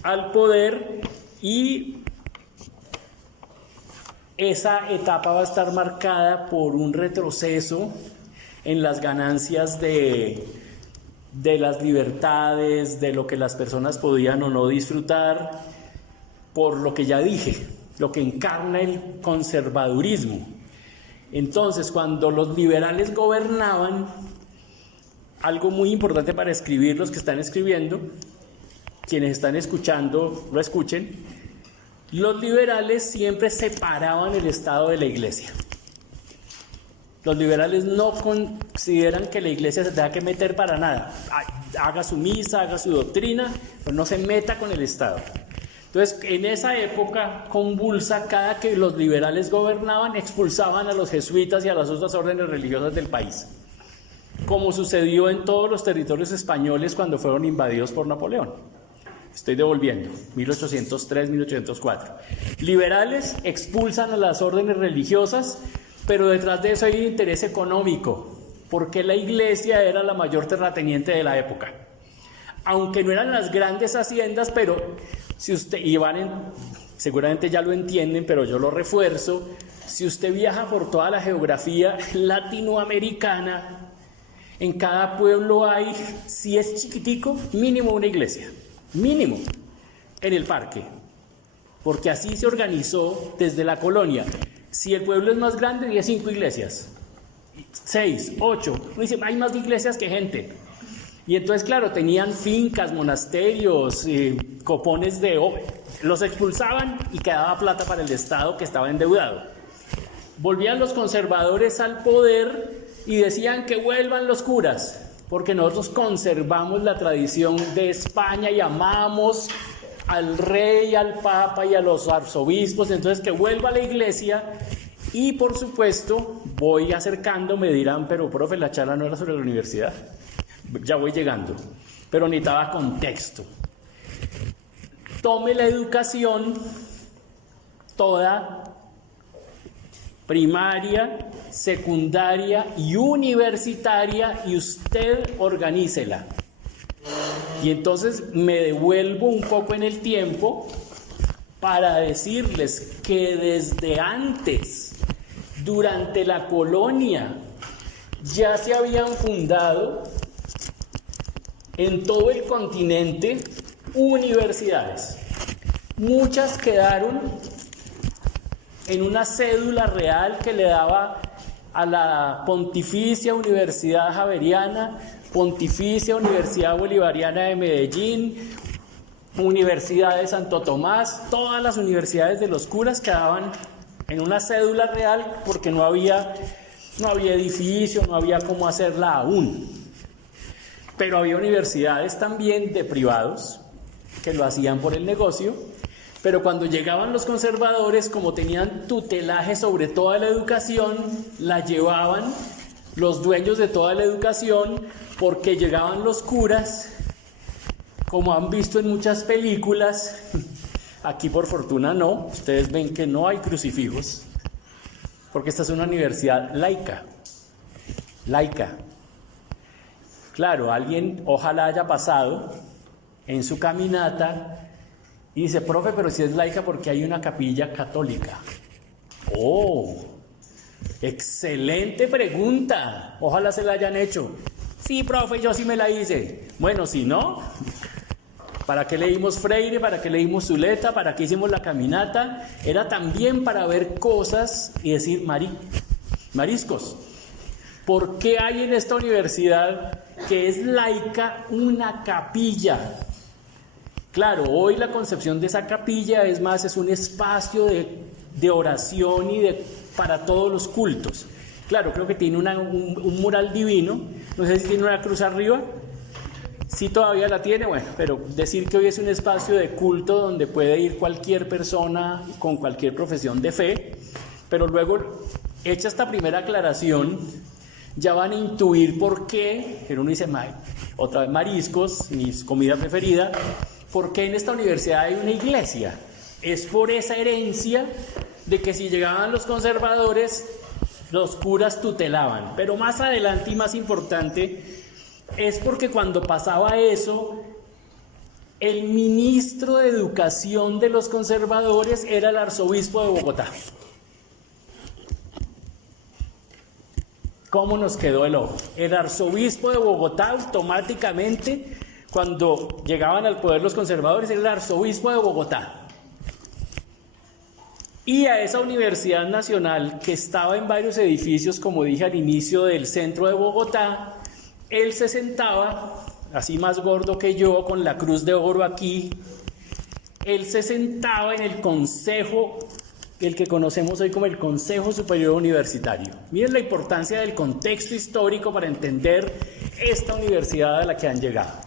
al poder y esa etapa va a estar marcada por un retroceso en las ganancias de las libertades, de lo que las personas podían o no disfrutar, por lo que ya dije, lo que encarna el conservadurismo. Entonces, cuando los liberales gobernaban, algo muy importante para escribir, los que están escribiendo, quienes están escuchando, lo escuchen, los liberales siempre separaban el Estado de la Iglesia. Los liberales no consideran que la Iglesia se tenga que meter para nada. Haga su misa, haga su doctrina, pero no se meta con el Estado. Entonces, en esa época convulsa, cada que los liberales gobernaban, expulsaban a los jesuitas y a las otras órdenes religiosas del país, como sucedió en todos los territorios españoles cuando fueron invadidos por Napoleón. Estoy devolviendo, 1803, 1804. Liberales expulsan a las órdenes religiosas, pero detrás de eso hay un interés económico, porque la Iglesia era la mayor terrateniente de la época. Aunque no eran las grandes haciendas, pero si usted, seguramente ya lo entienden, pero yo lo refuerzo, si usted viaja por toda la geografía latinoamericana, en cada pueblo hay, si es chiquitico, mínimo una iglesia, mínimo, en el parque, porque así se organizó desde la colonia. Si el pueblo es más grande, hay 5 iglesias, 6, 8, uno dice, hay más iglesias que gente. Y entonces, claro, tenían fincas, monasterios, copones los expulsaban y quedaba plata para el Estado que estaba endeudado. Volvían los conservadores al poder y decían que vuelvan los curas, porque nosotros conservamos la tradición de España y amamos al rey, al papa y a los arzobispos, entonces que vuelva la iglesia. Y por supuesto, voy acercando, me dirán, pero profe, la charla no era sobre la universidad. Ya voy llegando, pero necesitaba contexto. Tome la educación toda, primaria, secundaria y universitaria, y usted organícela. Y entonces me devuelvo un poco en el tiempo para decirles que desde antes, durante la colonia, ya se habían fundado en todo el continente universidades. Muchas quedaron en una cédula real que le daba a la Pontificia Universidad Javeriana, Pontificia Universidad Bolivariana de Medellín, Universidad de Santo Tomás, todas las universidades de los curas quedaban en una cédula real porque no había edificio, no había cómo hacerla aún. Pero había universidades también de privados que lo hacían por el negocio, pero cuando llegaban los conservadores, como tenían tutelaje sobre toda la educación, la llevaban los dueños de toda la educación, porque llegaban los curas, como han visto en muchas películas. Aquí por fortuna no, ustedes ven que no hay crucifijos, porque esta es una universidad laica. Claro, alguien ojalá haya pasado en su caminata y dice, profe, pero si es laica, porque hay una capilla católica. ¡Oh! Excelente pregunta. Ojalá se la hayan hecho. Sí, profe, yo sí me la hice. Bueno, si no, ¿para qué leímos Freire? ¿Para qué leímos Zuleta? ¿Para qué hicimos la caminata? Era también para ver cosas y decir, mariscos, ¿por qué hay en esta universidad que es laica una capilla? Claro, hoy la concepción de esa capilla es un espacio de oración y para todos los cultos. Claro, creo que tiene un mural divino, no sé si tiene una cruz arriba, sí todavía la tiene, bueno, pero decir que hoy es un espacio de culto donde puede ir cualquier persona con cualquier profesión de fe, pero luego, hecha esta primera aclaración, ya van a intuir por qué, pero uno dice, otra vez mariscos, mi comida preferida, ¿por qué en esta universidad hay una iglesia? Es por esa herencia de que si llegaban los conservadores, los curas tutelaban. Pero más adelante y más importante, es porque cuando pasaba eso, el ministro de Educación de los conservadores era el arzobispo de Bogotá. ¿Cómo nos quedó el ojo? El arzobispo de Bogotá automáticamente, cuando llegaban al poder los conservadores, era el arzobispo de Bogotá. Y a esa Universidad Nacional, que estaba en varios edificios, como dije al inicio, del centro de Bogotá, él se sentaba, así más gordo que yo, con la cruz de oro aquí, él se sentaba en el consejo, el que conocemos hoy como el Consejo Superior Universitario. Miren la importancia del contexto histórico para entender esta universidad a la que han llegado.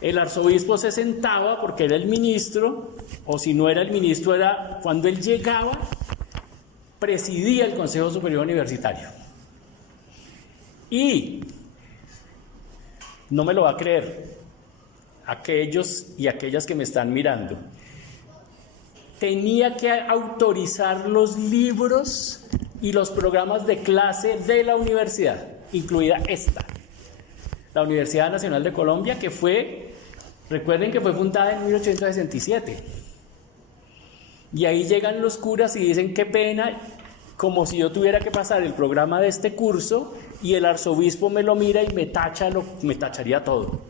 El arzobispo se sentaba porque era el ministro, o si no era el ministro, era cuando él llegaba, presidía el Consejo Superior Universitario. Y no me lo va a creer, aquellos y aquellas que me están mirando, tenía que autorizar los libros y los programas de clase de la universidad, incluida esta, la Universidad Nacional de Colombia, que recuerden que fue fundada en 1867. Y ahí llegan los curas y dicen, qué pena, como si yo tuviera que pasar el programa de este curso y el arzobispo me lo mira y me tacharía todo.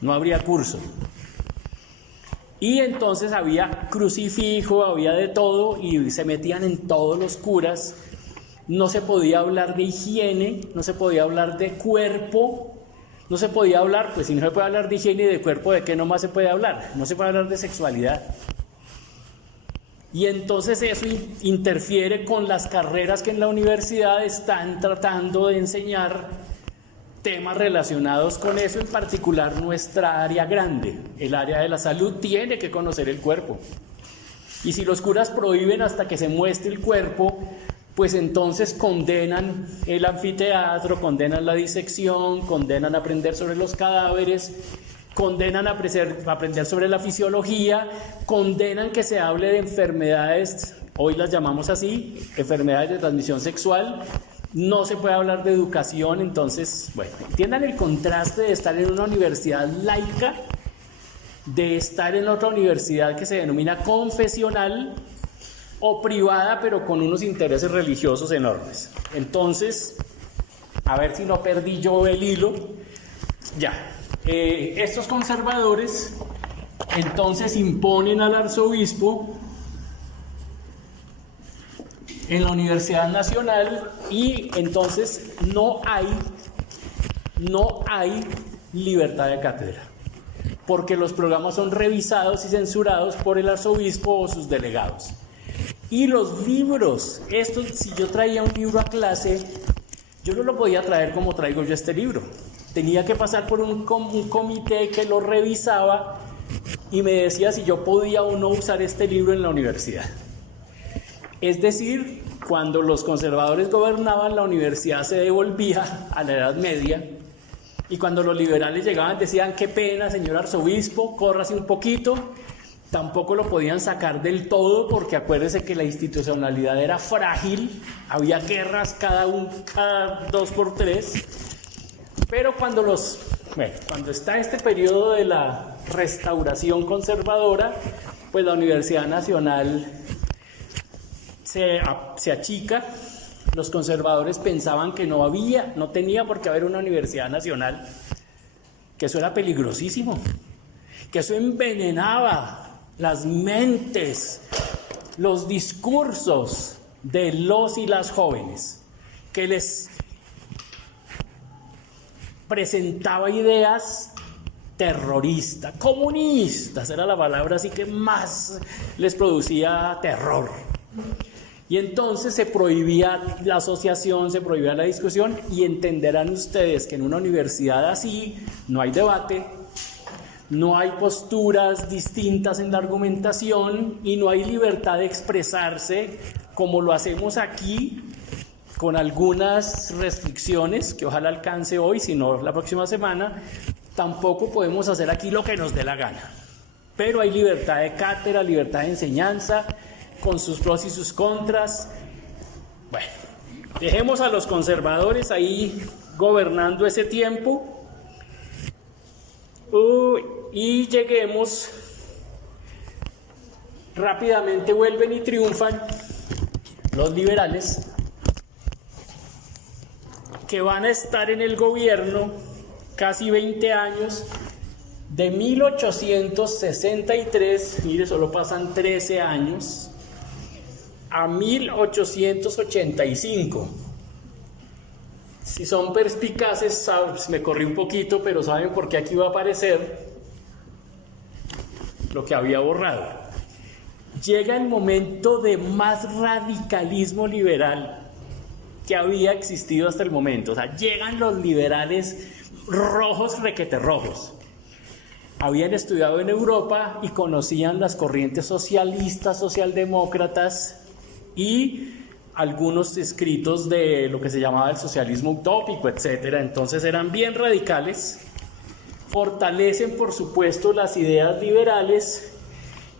No habría curso. Y entonces había crucifijo, había de todo y se metían en todos los curas. No se podía hablar de higiene, no se podía hablar de cuerpo, no se podía hablar, pues si no se puede hablar de higiene y de cuerpo, ¿de qué nomás se puede hablar? No se puede hablar de sexualidad. Y entonces eso interfiere con las carreras que en la universidad están tratando de enseñar temas relacionados con eso, en particular nuestra área grande, el área de la salud, tiene que conocer el cuerpo. Y si los curas prohíben hasta que se muestre el cuerpo, pues entonces condenan el anfiteatro, condenan la disección, condenan aprender sobre los cadáveres, condenan aprender sobre la fisiología, condenan que se hable de enfermedades, hoy las llamamos así, enfermedades de transmisión sexual. No se puede hablar de educación. Entonces, bueno, entiendan el contraste de estar en una universidad laica, de estar en otra universidad que se denomina confesional o privada, pero con unos intereses religiosos enormes. Entonces, a ver si no perdí yo el hilo. Ya, estos conservadores entonces imponen al arzobispo en la Universidad Nacional y entonces no hay libertad de cátedra. porque los programas son revisados y censurados por el arzobispo o sus delegados. Y los libros, si yo traía un libro a clase, yo no lo podía traer como traigo yo este libro. Tenía que pasar por un comité que lo revisaba y me decía si yo podía o no usar este libro en la universidad. Es decir, cuando los conservadores gobernaban, la universidad se devolvía a la Edad Media, y cuando los liberales llegaban decían: qué pena, señor arzobispo, córrase un poquito. Tampoco lo podían sacar del todo, porque acuérdese que la institucionalidad era frágil, había guerras cada 2 por 3. Pero cuando está este periodo de la restauración conservadora, pues la Universidad Nacional se achica. Los conservadores pensaban que no tenía por qué haber una universidad nacional, que eso era peligrosísimo, que eso envenenaba las mentes, los discursos de los y las jóvenes, que les presentaba ideas terroristas, comunistas, era la palabra así que más les producía terror. Y entonces se prohibía la asociación, se prohibía la discusión, y entenderán ustedes que en una universidad así no hay debate, no hay posturas distintas en la argumentación y no hay libertad de expresarse como lo hacemos aquí, con algunas restricciones que ojalá alcance hoy, si no la próxima semana. Tampoco podemos hacer aquí lo que nos dé la gana, pero hay libertad de cátedra, libertad de enseñanza, con sus pros y sus contras. Bueno, dejemos a los conservadores ahí gobernando ese tiempo, y lleguemos, rápidamente vuelven y triunfan los liberales, que van a estar en el gobierno casi 20 años, de 1863, mire, solo pasan 13 años, a 1885. Si son perspicaces, me corrí un poquito, pero saben por qué aquí va a aparecer lo que había borrado. Llega el momento de más radicalismo liberal que había existido hasta el momento. O sea, llegan los liberales rojos, requete rojos. Habían estudiado en Europa y conocían las corrientes socialistas, socialdemócratas y algunos escritos de lo que se llamaba el socialismo utópico, etc. Entonces eran bien radicales, fortalecen por supuesto las ideas liberales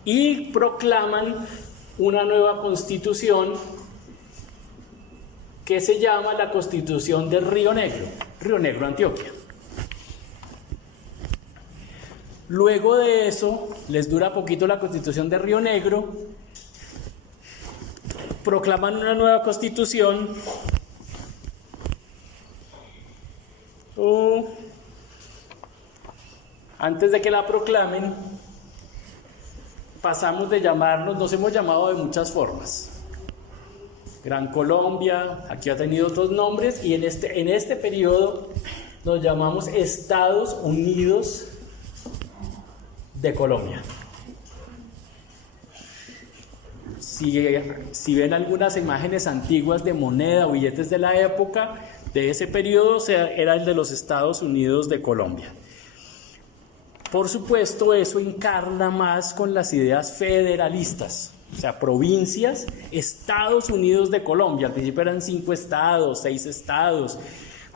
y proclaman una nueva constitución que se llama la Constitución de Río Negro, Antioquia. Luego de eso, les dura poquito la Constitución de Río Negro, proclaman una nueva constitución, antes de que la proclamen, pasamos de llamarnos, nos hemos llamado de muchas formas. Gran Colombia, aquí ha tenido otros nombres, y en este periodo nos llamamos Estados Unidos de Colombia. Si ven algunas imágenes antiguas de moneda o billetes de la época, de ese periodo, era el de los Estados Unidos de Colombia. Por supuesto, eso encarna más con las ideas federalistas, o sea, provincias, Estados Unidos de Colombia. Al principio eran 5 estados, 6 estados.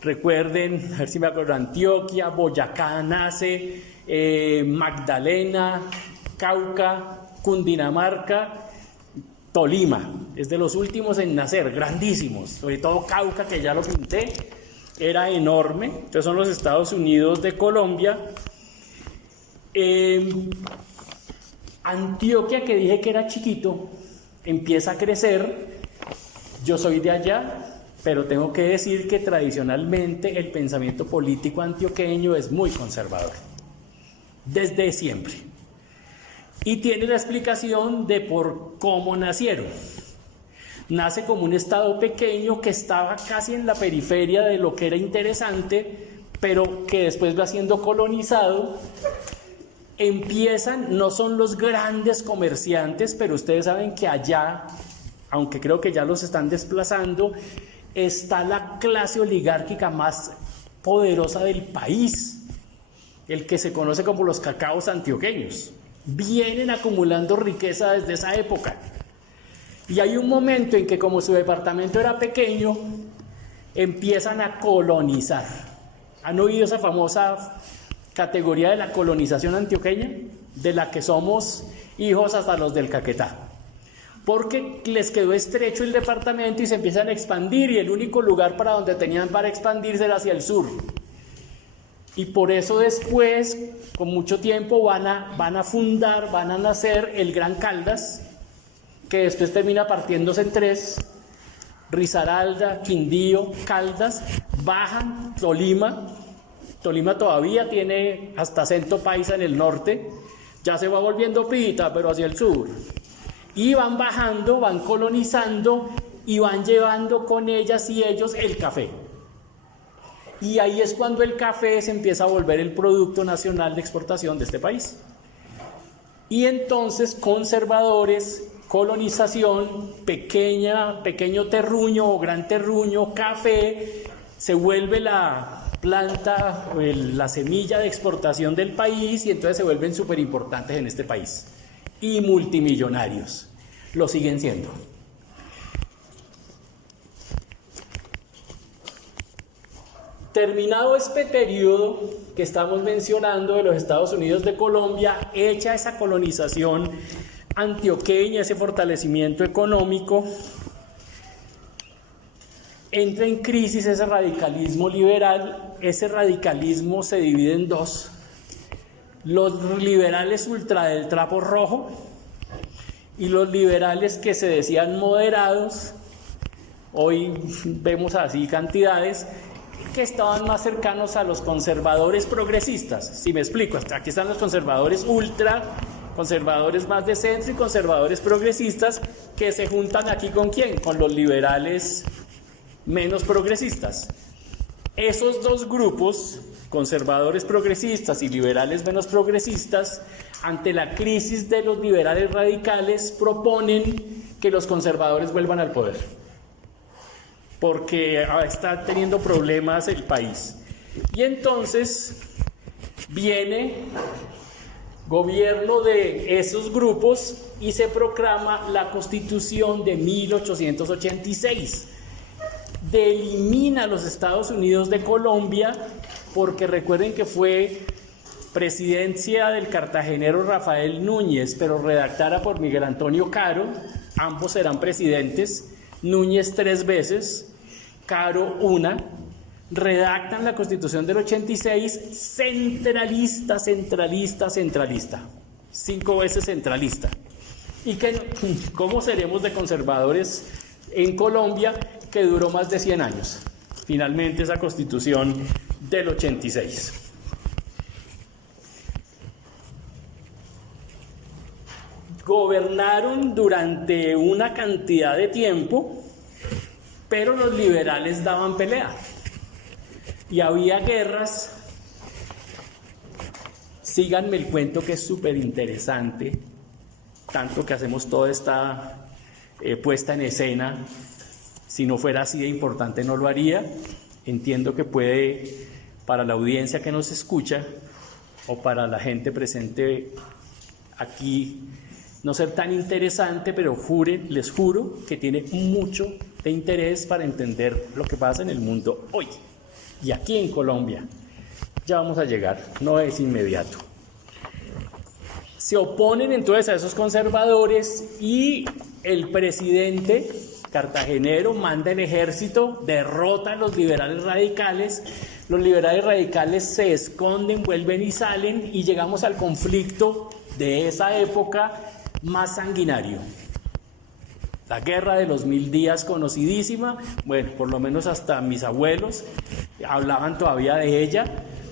Recuerden, a ver si me acuerdo, Antioquia, Boyacá nace, Magdalena, Cauca, Cundinamarca, Tolima, es de los últimos en nacer, grandísimos, sobre todo Cauca, que ya lo pinté, era enorme. Entonces son los Estados Unidos de Colombia. Antioquia, que dije que era chiquito, empieza a crecer. Yo soy de allá, pero tengo que decir que tradicionalmente el pensamiento político antioqueño es muy conservador, desde siempre. Y tiene la explicación de por cómo nacieron. Nace como un estado pequeño que estaba casi en la periferia de lo que era interesante, pero que después va siendo colonizado empiezan, no son los grandes comerciantes, pero ustedes saben que allá, aunque creo que ya los están desplazando, está la clase oligárquica más poderosa del país, el que se conoce como los cacaos antioqueños. Vienen acumulando riqueza desde esa época. Y hay un momento en que, como su departamento era pequeño, empiezan a colonizar. ¿Han oído esa famosa categoría de la colonización antioqueña? De la que somos hijos hasta los del Caquetá. Porque les quedó estrecho el departamento y se empiezan a expandir, y el único lugar para donde tenían para expandirse era hacia el sur. Y por eso después, con mucho tiempo, van a fundar, van a nacer el Gran Caldas, que después termina partiéndose en tres: Risaralda, Quindío, Caldas. Bajan Tolima. Tolima todavía tiene hasta acento paisa en el norte, ya se va volviendo pita, pero hacia el sur. Y van bajando, van colonizando y van llevando con ellas y ellos el café. Y ahí es cuando el café se empieza a volver el producto nacional de exportación de este país. Y entonces conservadores, colonización, pequeño terruño o gran terruño, café, se vuelve la planta, la semilla de exportación del país, y entonces se vuelven súper importantes en este país. Y multimillonarios. Lo siguen siendo. Terminado este periodo que estamos mencionando de los Estados Unidos de Colombia, hecha esa colonización antioqueña, ese fortalecimiento económico, entra en crisis ese radicalismo liberal. Ese radicalismo se divide en dos: los liberales ultra del trapo rojo y los liberales que se decían moderados. Hoy vemos así cantidades que estaban más cercanos a los conservadores progresistas. Si me explico, aquí están los conservadores ultra, conservadores más de centro y conservadores progresistas, que se juntan aquí ¿con quién? Con los liberales menos progresistas. Esos dos grupos, conservadores progresistas y liberales menos progresistas, ante la crisis de los liberales radicales, proponen que los conservadores vuelvan al poder, porque está teniendo problemas el país. Y entonces viene gobierno de esos grupos y se proclama la Constitución de 1886. Elimina a los Estados Unidos de Colombia, porque recuerden que fue presidencia del cartagenero Rafael Núñez, pero redactada por Miguel Antonio Caro. Ambos serán presidentes, Núñez 3 veces, Caro una. Redactan la Constitución del 86, centralista, 5 veces centralista. ¿Y cómo seremos de conservadores en Colombia, que duró más de 100 años? Finalmente esa Constitución del 86. Gobernaron durante una cantidad de tiempo, pero los liberales daban pelea y había guerras. Síganme el cuento, que es súper interesante, tanto que hacemos toda esta puesta en escena. Si no fuera así de importante no lo haría. Entiendo que puede, para la audiencia que nos escucha o para la gente presente aquí, no ser tan interesante, pero les juro que tiene mucho de interés para entender lo que pasa en el mundo hoy y aquí en Colombia. Ya vamos a llegar, no es inmediato. Se oponen entonces a esos conservadores y el presidente cartagenero manda el ejército, derrota a los liberales radicales. Los liberales radicales se esconden, vuelven y salen, y llegamos al conflicto de esa época más sanguinario. La guerra de los 1000 días, conocidísima. Bueno, por lo menos hasta mis abuelos hablaban todavía de ella.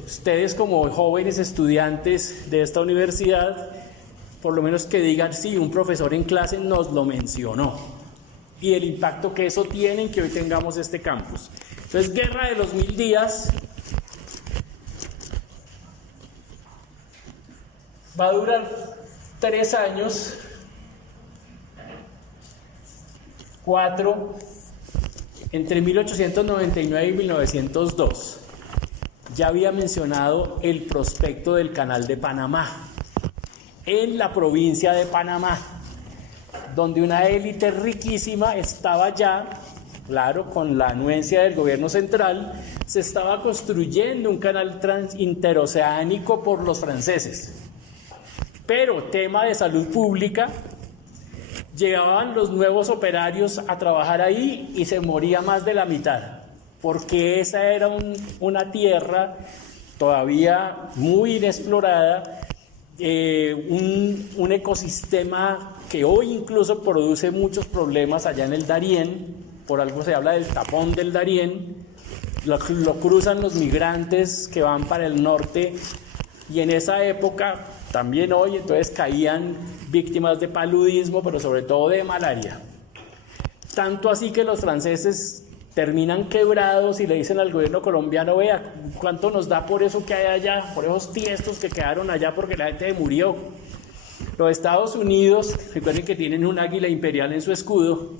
Ustedes, como jóvenes estudiantes de esta universidad, por lo menos que digan: sí, un profesor en clase nos lo mencionó, y el impacto que eso tiene en que hoy tengamos este campus. Entonces, guerra de los 1000 días. Va a durar 3 años, 4, entre 1899 y 1902. Ya había mencionado el prospecto del Canal de Panamá, en la provincia de Panamá, donde una élite riquísima estaba ya, claro, con la anuencia del gobierno central, se estaba construyendo un canal interoceánico por los franceses. Pero tema de salud pública, llegaban los nuevos operarios a trabajar ahí y se moría más de la mitad, porque esa era una tierra todavía muy inexplorada, un ecosistema que hoy incluso produce muchos problemas allá en el Darién. Por algo se habla del tapón del Darién, lo cruzan los migrantes que van para el norte, y en esa época, también hoy, entonces caían víctimas de paludismo, pero sobre todo de malaria. Tanto así que los franceses terminan quebrados y le dicen al gobierno colombiano: vea, ¿cuánto nos da por eso que hay allá, por esos tiestos que quedaron allá porque la gente murió? Los Estados Unidos, recuerden que tienen un águila imperial en su escudo,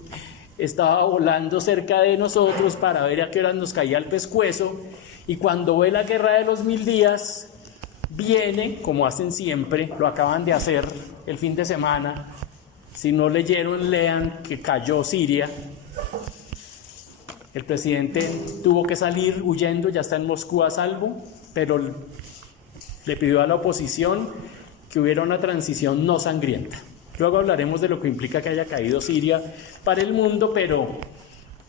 estaba volando cerca de nosotros para ver a qué hora nos caía el pescuezo, y cuando ve la guerra de los 1000 días, viene, como hacen siempre, lo acaban de hacer el fin de semana, si no leyeron, lean que cayó Siria. El presidente tuvo que salir huyendo, ya está en Moscú a salvo, pero le pidió a la oposición que hubiera una transición no sangrienta. Luego hablaremos de lo que implica que haya caído Siria para el mundo, pero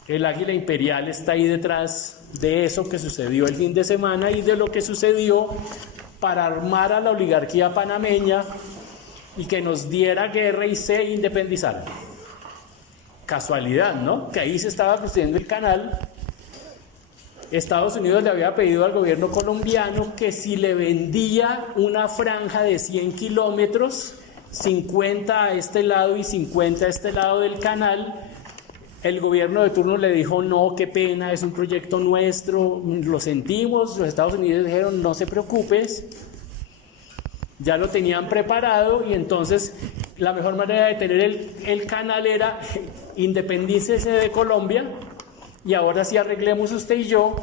el águila imperial está ahí detrás de eso que sucedió el fin de semana y de lo que sucedió para armar a la oligarquía panameña y que nos diera guerra y se independizara. Casualidad, ¿no? Que ahí se estaba construyendo el canal. Estados Unidos le había pedido al gobierno colombiano que si le vendía una franja de 100 kilómetros, 50 a este lado y 50 a este lado del canal, el gobierno de turno le dijo: no, qué pena, es un proyecto nuestro, lo sentimos. Los Estados Unidos dijeron: no se preocupes, ya lo tenían preparado, y entonces la mejor manera de tener el canal era: independícese de Colombia y ahora sí arreglemos usted y yo.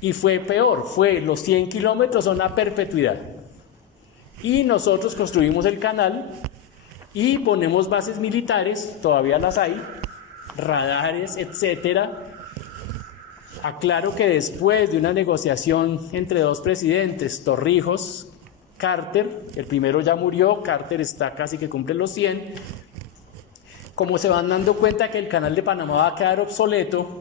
Y fue peor, los 100 kilómetros son a perpetuidad. Y nosotros construimos el canal y ponemos bases militares, todavía las hay, radares, etcétera. Aclaro que después de una negociación entre dos presidentes, Torrijos, Carter, el primero ya murió, Carter está casi que cumple los 100, como se van dando cuenta que el canal de Panamá va a quedar obsoleto,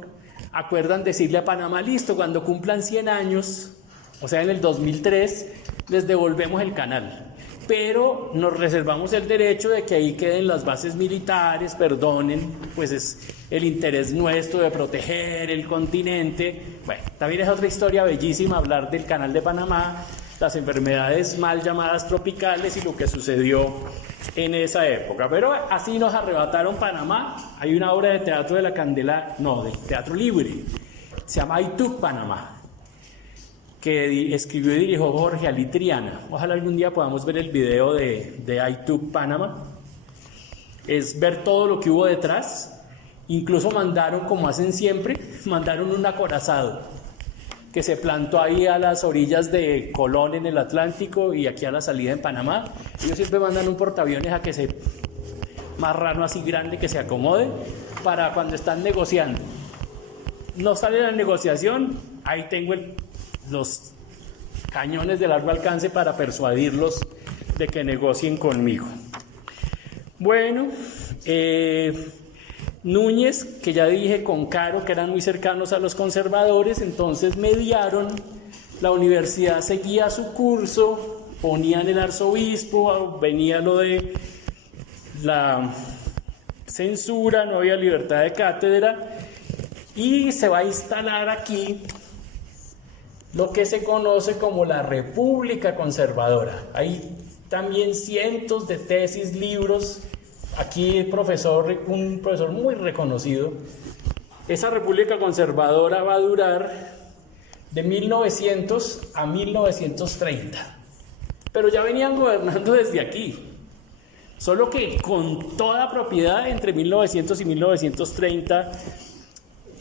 acuerdan decirle a Panamá: listo, cuando cumplan 100 años, o sea en el 2003, les devolvemos el canal, pero nos reservamos el derecho de que ahí queden las bases militares, perdonen, pues es el interés nuestro de proteger el continente. Bueno, también es otra historia bellísima hablar del canal de Panamá, las enfermedades mal llamadas tropicales y lo que sucedió en esa época. Pero así nos arrebataron Panamá. Hay una obra de teatro de la Candela, no, de teatro libre, se llama Aituc Panamá, que escribió y dirigió Jorge Alitriana. Ojalá algún día podamos ver el video de Aituc Panamá. Es ver todo lo que hubo detrás. Incluso mandaron, como hacen siempre, mandaron un acorazado que se plantó ahí a las orillas de Colón en el Atlántico y aquí a la salida en Panamá. Ellos siempre mandan un portaaviones a que se marrano así grande que se acomode para cuando están negociando. No sale la negociación, ahí tengo los cañones de largo alcance para persuadirlos de que negocien conmigo. Bueno, Núñez, que ya dije, con Caro, que eran muy cercanos a los conservadores, entonces mediaron, la universidad seguía su curso, ponían el arzobispo, venía lo de la censura, no había libertad de cátedra, y se va a instalar aquí lo que se conoce como la República Conservadora. Hay también cientos de tesis, libros. Aquí un profesor muy reconocido. Esa República Conservadora va a durar de 1900 a 1930. pero ya venían gobernando desde aquí. Solo que con toda propiedad entre 1900 y 1930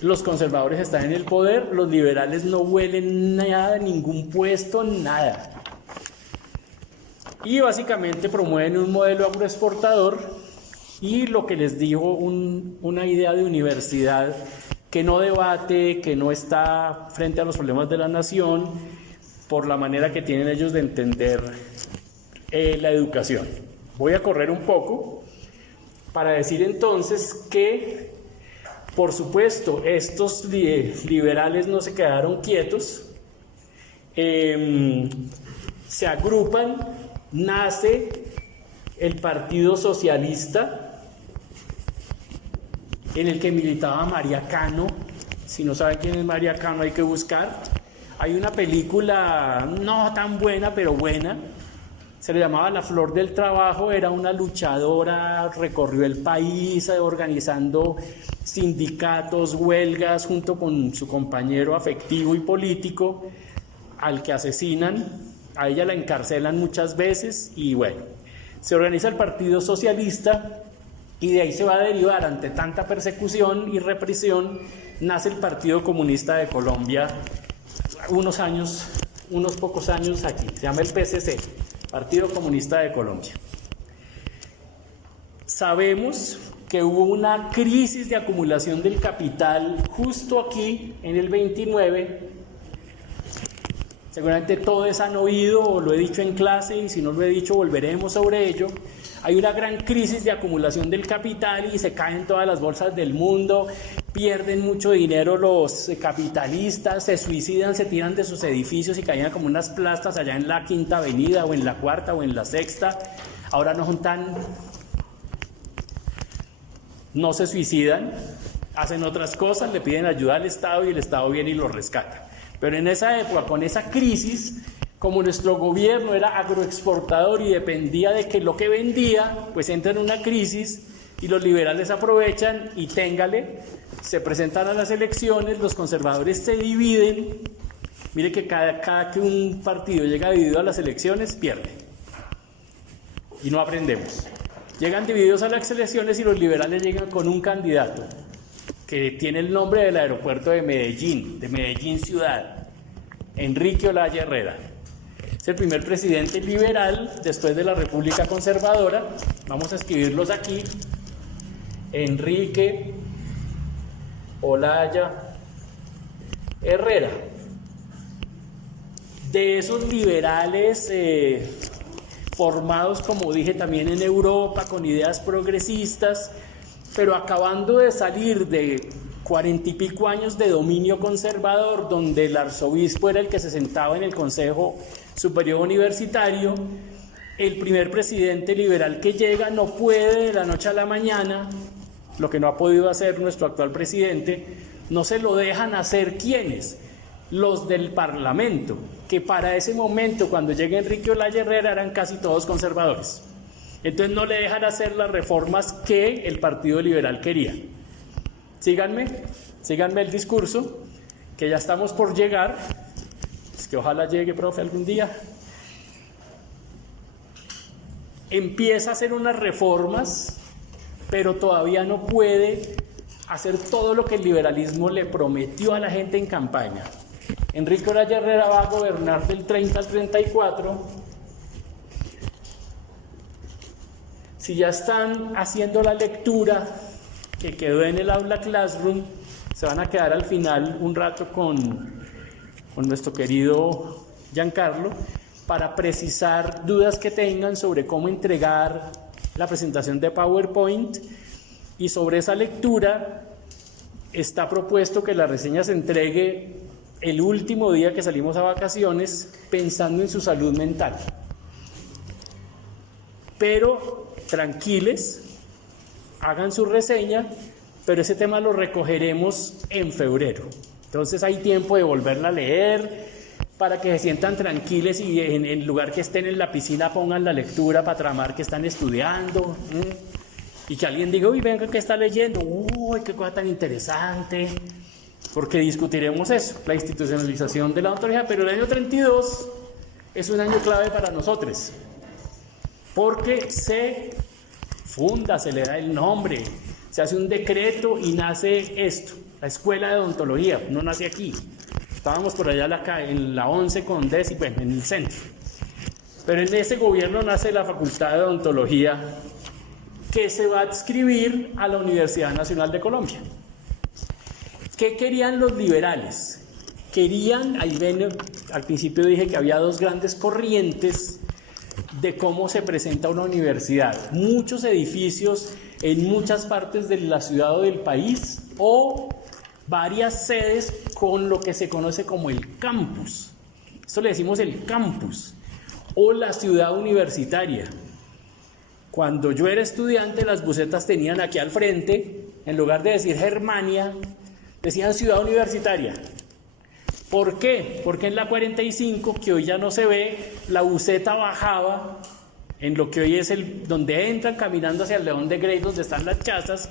los conservadores están en el poder, los liberales no huelen nada, ningún puesto, nada. Y básicamente promueven un modelo agroexportador y lo que les digo, una idea de universidad que no debate, que no está frente a los problemas de la nación, por la manera que tienen ellos de entender la educación. Voy a correr un poco para decir entonces que, por supuesto, estos liberales no se quedaron quietos, se agrupan, nace el Partido Socialista, en el que militaba María Cano. Si no saben quién es María Cano, hay que buscar. Hay una película no tan buena, pero buena. Se le llamaba La Flor del Trabajo. Era una luchadora, recorrió el país organizando sindicatos, huelgas, junto con su compañero afectivo y político, al que asesinan. A ella la encarcelan muchas veces y bueno, se organiza el Partido Socialista. Y de ahí se va a derivar, ante tanta persecución y represión, nace el Partido Comunista de Colombia, unos pocos años aquí, se llama el PCC, Partido Comunista de Colombia. Sabemos que hubo una crisis de acumulación del capital justo aquí, en el 29, seguramente todos han oído o lo he dicho en clase y si no lo he dicho volveremos sobre ello. Hay una gran crisis de acumulación del capital y se caen todas las bolsas del mundo, pierden mucho dinero los capitalistas, se suicidan, se tiran de sus edificios y caían como unas plastas allá en la Quinta Avenida o en la Cuarta o en la Sexta. Ahora no se suicidan, hacen otras cosas, le piden ayuda al Estado y el Estado viene y los rescata. Pero en esa época, con esa crisis, como nuestro gobierno era agroexportador y dependía de que lo que vendía, pues entra en una crisis y los liberales aprovechan y téngale, se presentan a las elecciones, los conservadores se dividen. Mire que cada que un partido llega dividido a las elecciones, pierde. Y no aprendemos. Llegan divididos a las elecciones y los liberales llegan con un candidato que tiene el nombre del aeropuerto de Medellín ciudad, Enrique Olaya Herrera. Es el primer presidente liberal después de la República Conservadora. Vamos a escribirlos aquí. Enrique Olaya Herrera. De esos liberales formados, como dije, también en Europa, con ideas progresistas, pero acabando de salir de 40 y pico años de dominio conservador, donde el arzobispo era el que se sentaba en el Consejo Superior Universitario, el primer presidente liberal que llega no puede de la noche a la mañana, lo que no ha podido hacer nuestro actual presidente, no se lo dejan hacer. ¿Quiénes? Los del Parlamento, que para ese momento, cuando llega Enrique Olaya Herrera, eran casi todos conservadores. Entonces no le dejan hacer las reformas que el Partido Liberal quería. Síganme el discurso, que ya estamos por llegar. Es que ojalá llegue, profe, algún día. Empieza a hacer unas reformas, pero todavía no puede hacer todo lo que el liberalismo le prometió a la gente en campaña. Enrique Olaya Herrera va a gobernar del 30 al 34. Si ya están haciendo la lectura que quedó en el aula Classroom, se van a quedar al final un rato con nuestro querido Giancarlo para precisar dudas que tengan sobre cómo entregar la presentación de PowerPoint, y sobre esa lectura está propuesto que la reseña se entregue el último día que salimos a vacaciones, pensando en su salud mental. Pero tranquiles, hagan su reseña, pero ese tema lo recogeremos en febrero. Entonces hay tiempo de volverla a leer para que se sientan tranquiles y en lugar que estén en la piscina pongan la lectura para tramar que están estudiando. Y que alguien diga, uy, venga, ¿qué está leyendo? Uy, qué cosa tan interesante. Porque discutiremos eso, la institucionalización de la ontología, pero el año 32 es un año clave para nosotros, porque se funda, se le da el nombre, se hace un decreto y nace esto, la Escuela de Odontología. No nace aquí, estábamos por allá en la 11 con Desi, bueno, en el centro, pero en ese gobierno nace la Facultad de Odontología, que se va a adscribir a la Universidad Nacional de Colombia. ¿Qué querían los liberales? Querían, ahí ven, al principio dije que había dos grandes corrientes de cómo se presenta una universidad. Muchos edificios en muchas partes de la ciudad o del país, o varias sedes con lo que se conoce como el campus. Esto le decimos el campus, o la ciudad universitaria. Cuando yo era estudiante, las busetas tenían aquí al frente, en lugar de decir Germania, decían ciudad universitaria. ¿Por qué? Porque en la 45, que hoy ya no se ve, la buseta bajaba en lo que hoy es donde entran caminando hacia el León de Grey, donde están las chazas.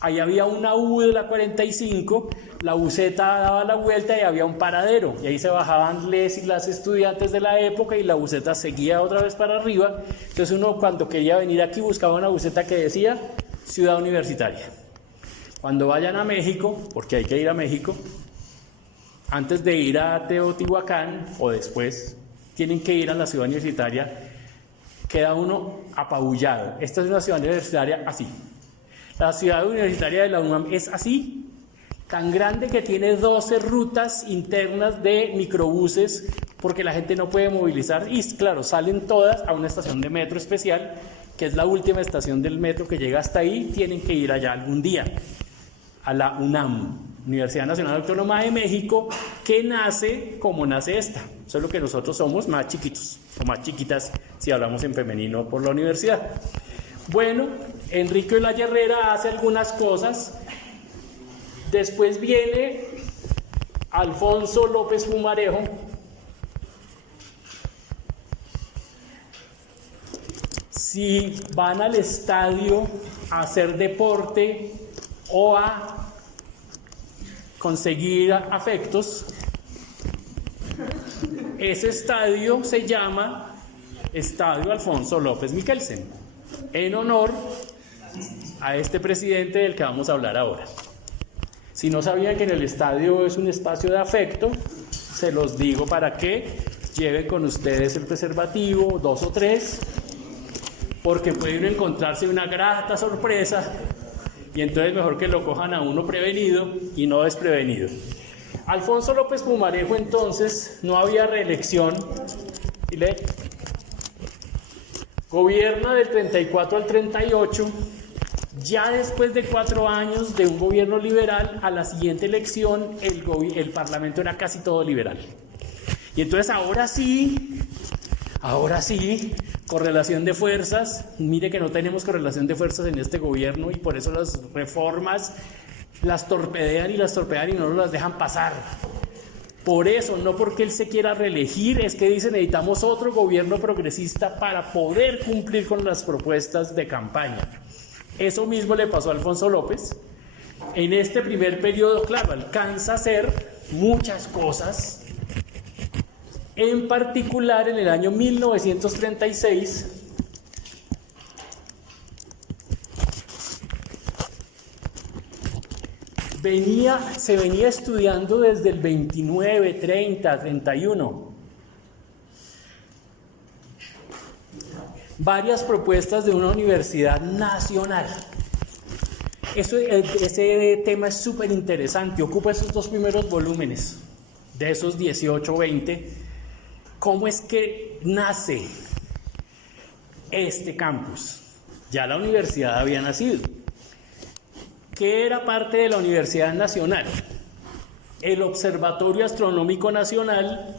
Ahí había una U de la 45, la buseta daba la vuelta y había un paradero, y ahí se bajaban les y las estudiantes de la época, y la buseta seguía otra vez para arriba. Entonces uno, cuando quería venir aquí, buscaba una buseta que decía ciudad universitaria. Cuando vayan a México, porque hay que ir a México, antes de ir a Teotihuacán o después, tienen que ir a la ciudad universitaria. Queda uno apabullado. Esta es una ciudad universitaria así. La ciudad universitaria de la UNAM es así, tan grande que tiene 12 rutas internas de microbuses, porque la gente no puede movilizar, y claro, salen todas a una estación de metro especial, que es la última estación del metro que llega hasta ahí. Tienen que ir allá algún día, a la UNAM, Universidad Nacional Autónoma de México, que nace como nace esta, solo que nosotros somos más chiquitos, o más chiquitas, si hablamos en femenino por la universidad. Bueno, Enrique Olaya Herrera hace algunas cosas. Después viene Alfonso López Pumarejo, si van al estadio a hacer deporte o a conseguir afectos, ese estadio se llama Estadio Alfonso López Michelsen, en honor a este presidente del que vamos a hablar ahora. Si no sabían que en el estadio es un espacio de afecto, se los digo para que lleven con ustedes el preservativo, 2 o 3, porque puede uno encontrarse una grata sorpresa, y entonces mejor que lo cojan a uno prevenido y no desprevenido. Alfonso López Pumarejo, entonces, no había reelección, y gobierna del 34 al 38, ya después de 4 años de un gobierno liberal. A la siguiente elección el parlamento era casi todo liberal. Y entonces ahora sí, correlación de fuerzas. Mire que no tenemos correlación de fuerzas en este gobierno, y por eso las reformas las torpedean y no nos las dejan pasar. Por eso, no porque él se quiera reelegir, es que dicen necesitamos otro gobierno progresista para poder cumplir con las propuestas de campaña. Eso mismo le pasó a Alfonso López. En este primer periodo, claro, alcanza a hacer muchas cosas. En particular, en el año 1936, se venía estudiando desde el 29, 30, 31. Varias propuestas de una universidad nacional. Ese tema es súper interesante. Ocupa esos 2 primeros volúmenes, de esos 18 o 20. ¿Cómo es que nace este campus? Ya la universidad había nacido. ¿Qué era parte de la Universidad Nacional? El Observatorio Astronómico Nacional,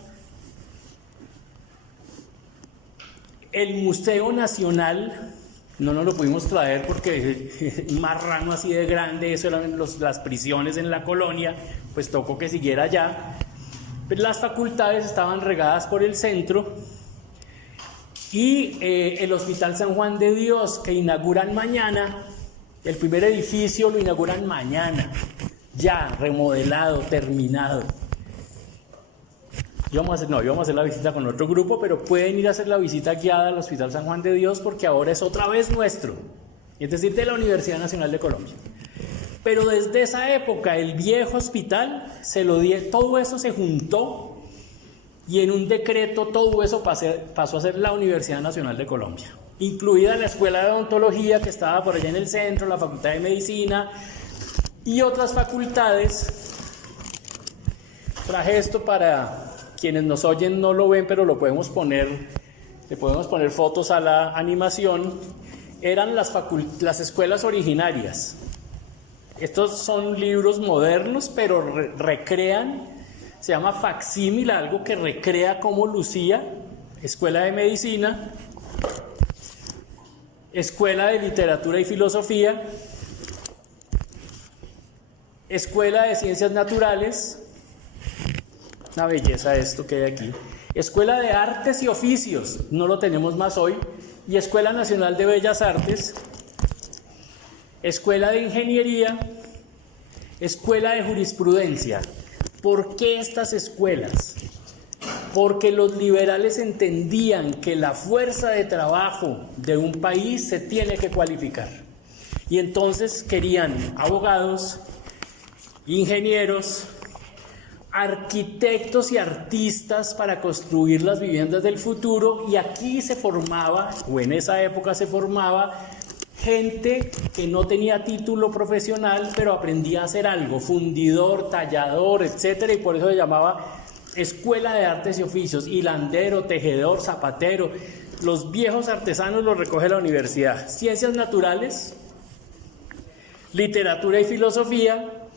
el Museo Nacional. No nos lo pudimos traer porque un marrano así de grande, eso eran las prisiones en la colonia, pues tocó que siguiera allá. Las facultades estaban regadas por el centro, y el Hospital San Juan de Dios, que inauguran mañana. El primer edificio lo inauguran mañana, ya remodelado, terminado. íbamos a hacer la visita con otro grupo, pero pueden ir a hacer la visita guiada al Hospital San Juan de Dios porque ahora es otra vez nuestro, es decir, de la Universidad Nacional de Colombia. Pero desde esa época, el viejo hospital, todo eso se juntó y en un decreto todo eso pasó a ser la Universidad Nacional de Colombia, incluida la Escuela de Odontología que estaba por allá en el centro, la Facultad de Medicina y otras facultades. Traje esto para quienes nos oyen, no lo ven, pero le podemos poner fotos a la animación. Eran las escuelas originarias. Estos son libros modernos, pero recrean, se llama facsímil, algo que recrea cómo lucía. Escuela de Medicina, Escuela de Literatura y Filosofía, Escuela de Ciencias Naturales, una belleza esto que hay aquí, Escuela de Artes y Oficios, no lo tenemos más hoy, y Escuela Nacional de Bellas Artes, Escuela de Ingeniería, Escuela de Jurisprudencia. ¿Por qué estas escuelas? Porque los liberales entendían que la fuerza de trabajo de un país se tiene que cualificar. Y entonces querían abogados, ingenieros, arquitectos y artistas para construir las viviendas del futuro, y aquí se formaba, o en esa época se formaba, gente que no tenía título profesional, pero aprendía a hacer algo, fundidor, tallador, etcétera, y por eso se llamaba Escuela de Artes y Oficios, hilandero, tejedor, zapatero. Los viejos artesanos los recoge la universidad. Ciencias naturales, literatura y filosofía,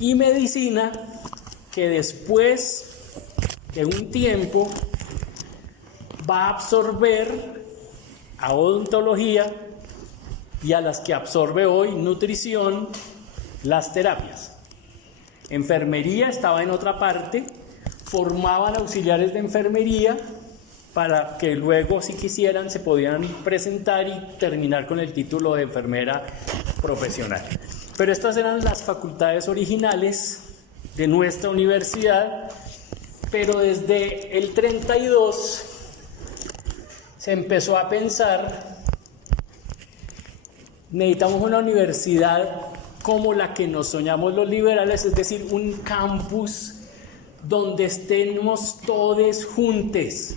y medicina, que después de un tiempo va a absorber a odontología y a las que absorbe hoy, nutrición, las terapias. Enfermería estaba en otra parte, formaban auxiliares de enfermería para que luego, si quisieran, se podían presentar y terminar con el título de enfermera profesional. Pero estas eran las facultades originales de nuestra universidad, pero desde el 32 se empezó a pensar: necesitamos una universidad como la que nos soñamos los liberales, es decir, un campus donde estemos todos juntos.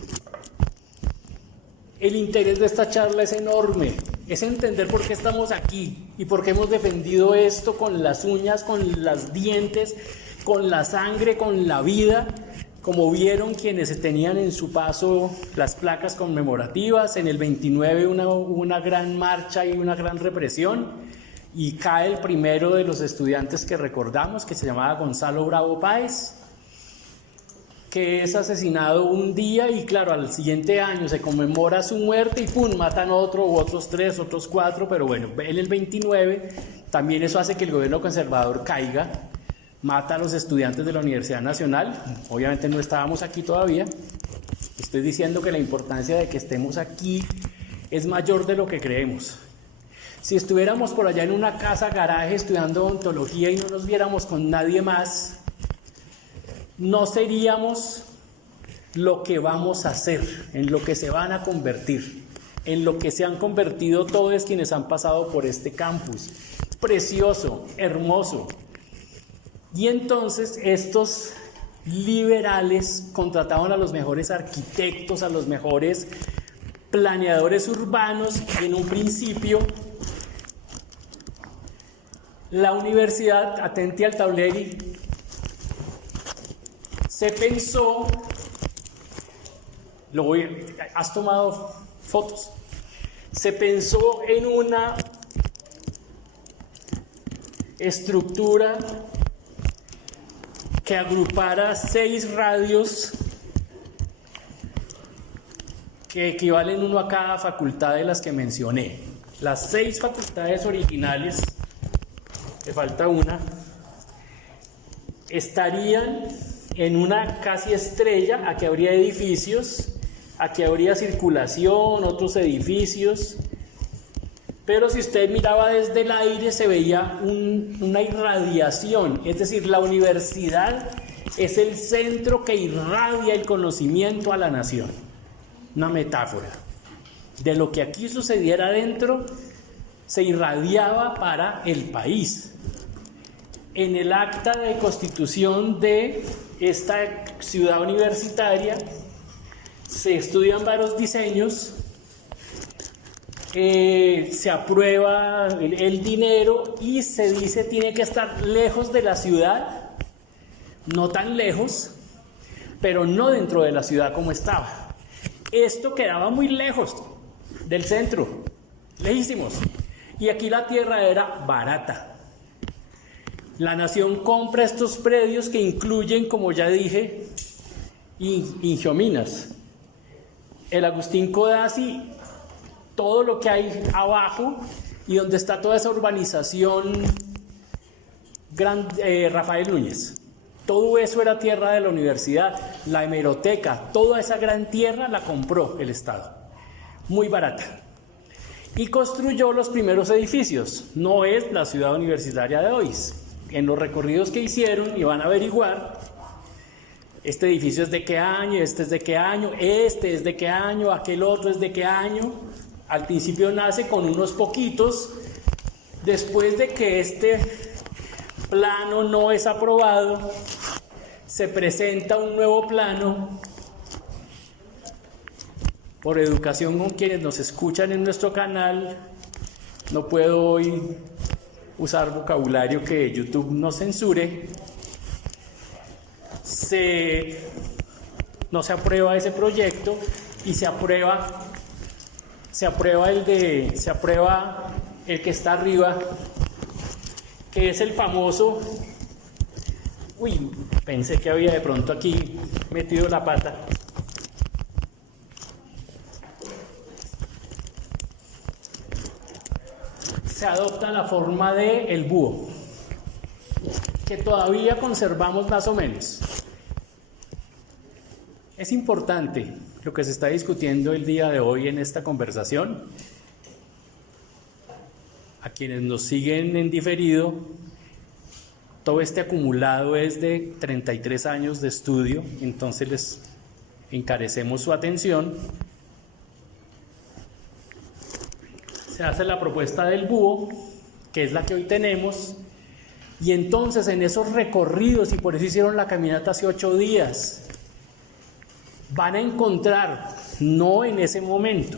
El interés de esta charla es enorme, es entender por qué estamos aquí y por qué hemos defendido esto con las uñas, con los dientes, con la sangre, con la vida, como vieron quienes tenían en su paso las placas conmemorativas. En el 29 una gran marcha y una gran represión, y cae el primero de los estudiantes que recordamos, que se llamaba Gonzalo Bravo Páez, que es asesinado un día, y claro, al siguiente año se conmemora su muerte y ¡pum!, matan otros 3, otros 4, pero bueno, en el 29 también eso hace que el gobierno conservador caiga, mata a los estudiantes de la Universidad Nacional. Obviamente no estábamos aquí todavía, estoy diciendo que la importancia de que estemos aquí es mayor de lo que creemos. Si estuviéramos por allá en una casa garaje estudiando odontología y no nos viéramos con nadie más, no seríamos lo que vamos a ser, en lo que se van a convertir, en lo que se han convertido todos quienes han pasado por este campus, precioso, hermoso. Y entonces estos liberales contrataban a los mejores arquitectos, a los mejores planeadores urbanos, y en un principio la universidad, atente al tablero, se pensó, has tomado fotos, se pensó en una estructura que agrupara 6 radios que equivalen uno a cada facultad de las que mencioné. Las 6 facultades originales, le falta una, estarían en una casi estrella. Aquí habría edificios, aquí habría circulación, otros edificios, pero si usted miraba desde el aire se veía una irradiación, es decir, la universidad es el centro que irradia el conocimiento a la nación. Una metáfora. De lo que aquí sucediera adentro, se irradiaba para el país. En el acta de constitución de esta ciudad universitaria se estudian varios diseños, se aprueba el dinero y se dice tiene que estar lejos de la ciudad, no tan lejos, pero no dentro de la ciudad como estaba. Esto quedaba muy lejos del centro, lejísimos, y aquí la tierra era barata. La nación compra estos predios que incluyen, como ya dije, Ingiominas, el Agustín Codazzi, todo lo que hay abajo y donde está toda esa urbanización Rafael Núñez. Todo eso era tierra de la universidad, la hemeroteca, toda esa gran tierra la compró el Estado, muy barata. Y construyó los primeros edificios. No es la ciudad universitaria de hoy. En los recorridos que hicieron y van a averiguar, este edificio es de qué año, este es de qué año, este es de qué año, aquel otro es de qué año. Al principio nace con unos poquitos, después de que este plano no es aprobado, se presenta un nuevo plano por educación con quienes nos escuchan en nuestro canal. No puedo hoy usar vocabulario que YouTube no censure. No se aprueba ese proyecto y se aprueba el que está arriba, que es el famoso. Pensé que había de pronto aquí metido la pata. Se adopta la forma de el búho, que todavía conservamos más o menos. Es importante lo que se está discutiendo el día de hoy en esta conversación. A quienes nos siguen en diferido, todo este acumulado es de 33 años de estudio, entonces les encarecemos su atención. Se hace la propuesta del búho, que es la que hoy tenemos, y entonces en esos recorridos, y por eso hicieron la caminata hace 8 días, van a encontrar, no en ese momento,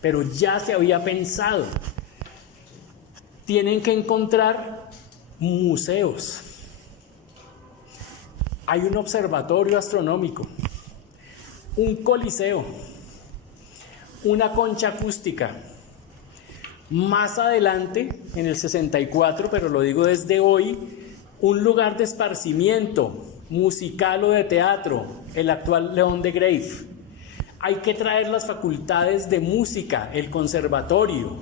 pero ya se había pensado, tienen que encontrar museos. Hay un observatorio astronómico, un coliseo, una concha acústica. Más adelante, en el 64, pero lo digo desde hoy, un lugar de esparcimiento musical o de teatro, el actual León de Grave. Hay que traer las facultades de música, el conservatorio,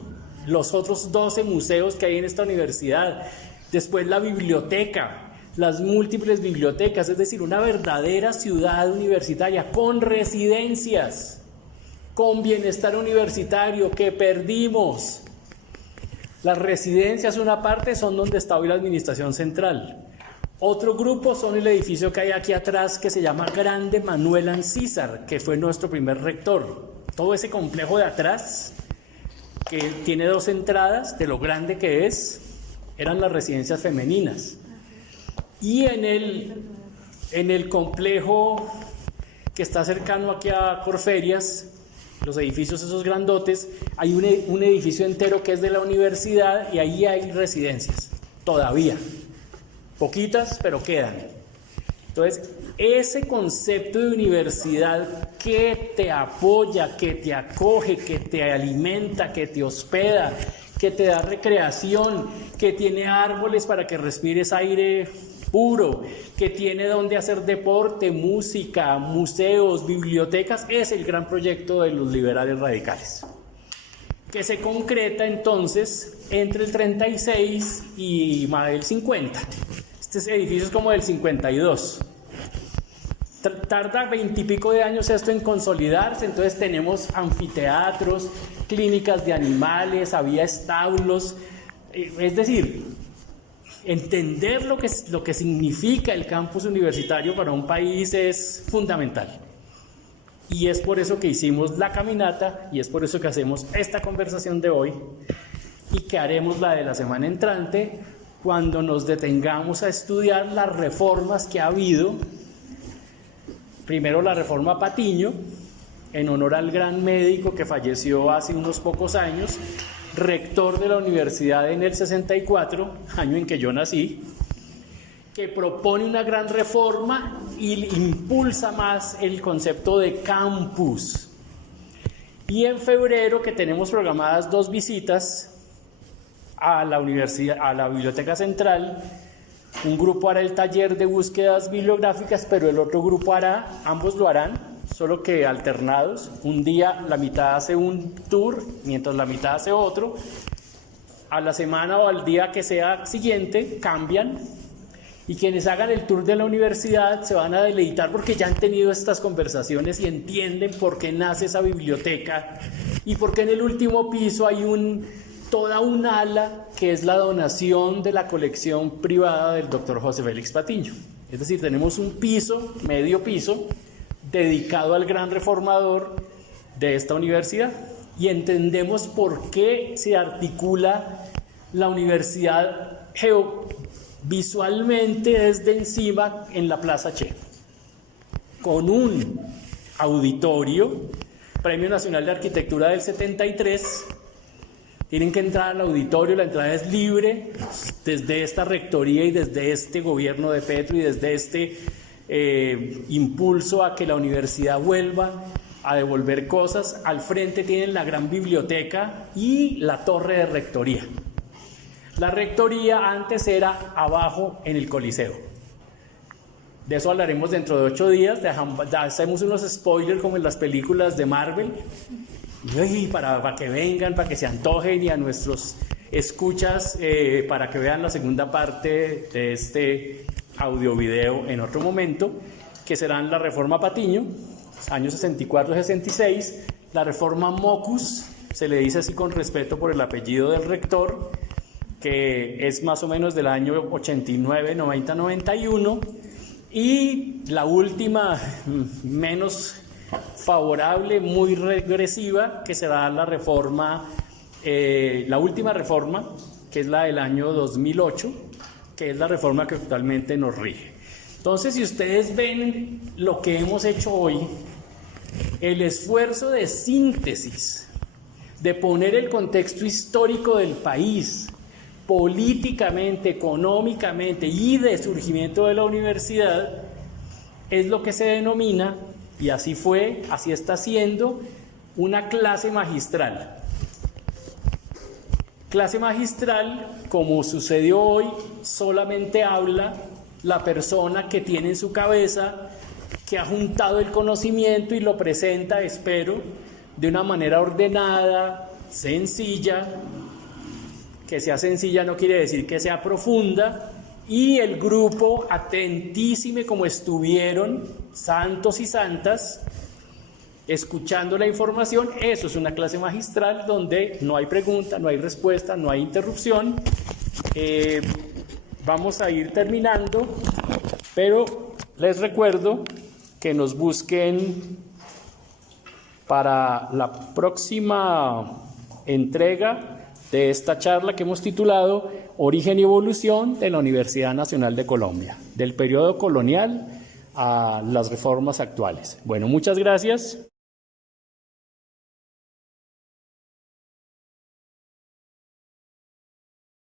los otros 12 museos que hay en esta universidad, después la biblioteca, las múltiples bibliotecas, es decir, una verdadera ciudad universitaria con residencias, con bienestar universitario que perdimos. Las residencias, una parte, son donde está hoy la administración central. Otro grupo son el edificio que hay aquí atrás, que se llama Grande Manuel Ancísar, que fue nuestro primer rector. Todo ese complejo de atrás, que tiene 2 entradas, de lo grande que es, eran las residencias femeninas. Y en el complejo que está cercano aquí a Corferias, los edificios esos grandotes, hay un edificio entero que es de la universidad y ahí hay residencias, todavía. Poquitas, pero quedan. Entonces, ese concepto de universidad que te apoya, que te acoge, que te alimenta, que te hospeda, que te da recreación, que tiene árboles para que respires aire puro, que tiene donde hacer deporte, música, museos, bibliotecas, es el gran proyecto de los liberales radicales, que se concreta entonces entre el 36 y el 50. Este edificio es como del 52. Tarda 20 y pico de años esto en consolidarse, entonces tenemos anfiteatros, clínicas de animales, había establos, es decir, entender lo que significa el campus universitario para un país es fundamental. Y es por eso que hicimos la caminata y es por eso que hacemos esta conversación de hoy y que haremos la de la semana entrante cuando nos detengamos a estudiar las reformas que ha habido. Primero la reforma Patiño, en honor al gran médico que falleció hace unos pocos años, rector de la universidad en el 64, año en que yo nací, que propone una gran reforma y impulsa más el concepto de campus. Y en febrero, que tenemos programadas 2 visitas a la universidad, a la Biblioteca Central, un grupo hará el taller de búsquedas bibliográficas, pero el otro grupo hará, ambos lo harán, solo que alternados. Un día la mitad hace un tour, mientras la mitad hace otro. A la semana o al día que sea siguiente cambian. Y quienes hagan el tour de la universidad se van a deleitar porque ya han tenido estas conversaciones y entienden por qué nace esa biblioteca y por qué en el último piso hay toda un ala que es la donación de la colección privada del doctor José Félix Patiño. Es decir, tenemos un piso, medio piso, dedicado al gran reformador de esta universidad y entendemos por qué se articula la universidad visualmente desde encima en la Plaza Che, con un auditorio, Premio Nacional de Arquitectura del 73. Tienen que entrar al auditorio, la entrada es libre desde esta rectoría y desde este gobierno de Petro y desde este impulso a que la universidad vuelva a devolver cosas. Al frente tienen la gran biblioteca y la torre de rectoría. La rectoría antes era abajo en el Coliseo. De eso hablaremos dentro de 8 días. Hacemos unos spoilers como en las películas de Marvel. Y para que vengan, para que se antojen, y a nuestros escuchas para que vean la segunda parte de este audio-video en otro momento, que serán la reforma Patiño, años 64-66, la reforma Mocus, se le dice así con respeto por el apellido del rector, que es más o menos del año 89, 90, 91, y la última, menos favorable, muy regresiva, que será la reforma, la última reforma, que es la del año 2008, que es la reforma que actualmente nos rige. Entonces, si ustedes ven lo que hemos hecho hoy, el esfuerzo de síntesis, de poner el contexto histórico del país, políticamente, económicamente y de surgimiento de la universidad, es lo que se denomina, y así fue, así está siendo, una clase magistral. Clase magistral, como sucedió hoy, solamente habla la persona que tiene en su cabeza, que ha juntado el conocimiento y lo presenta, espero, de una manera ordenada, sencilla. Que sea sencilla no quiere decir que sea profunda, y el grupo atentísimo como estuvieron, santos y santas, escuchando la información. Eso es una clase magistral donde no hay pregunta, no hay respuesta, no hay interrupción. Vamos a ir terminando, pero les recuerdo que nos busquen para la próxima entrega de esta charla que hemos titulado Origen y Evolución de la Universidad Nacional de Colombia, del periodo colonial a las reformas actuales. Bueno, muchas gracias.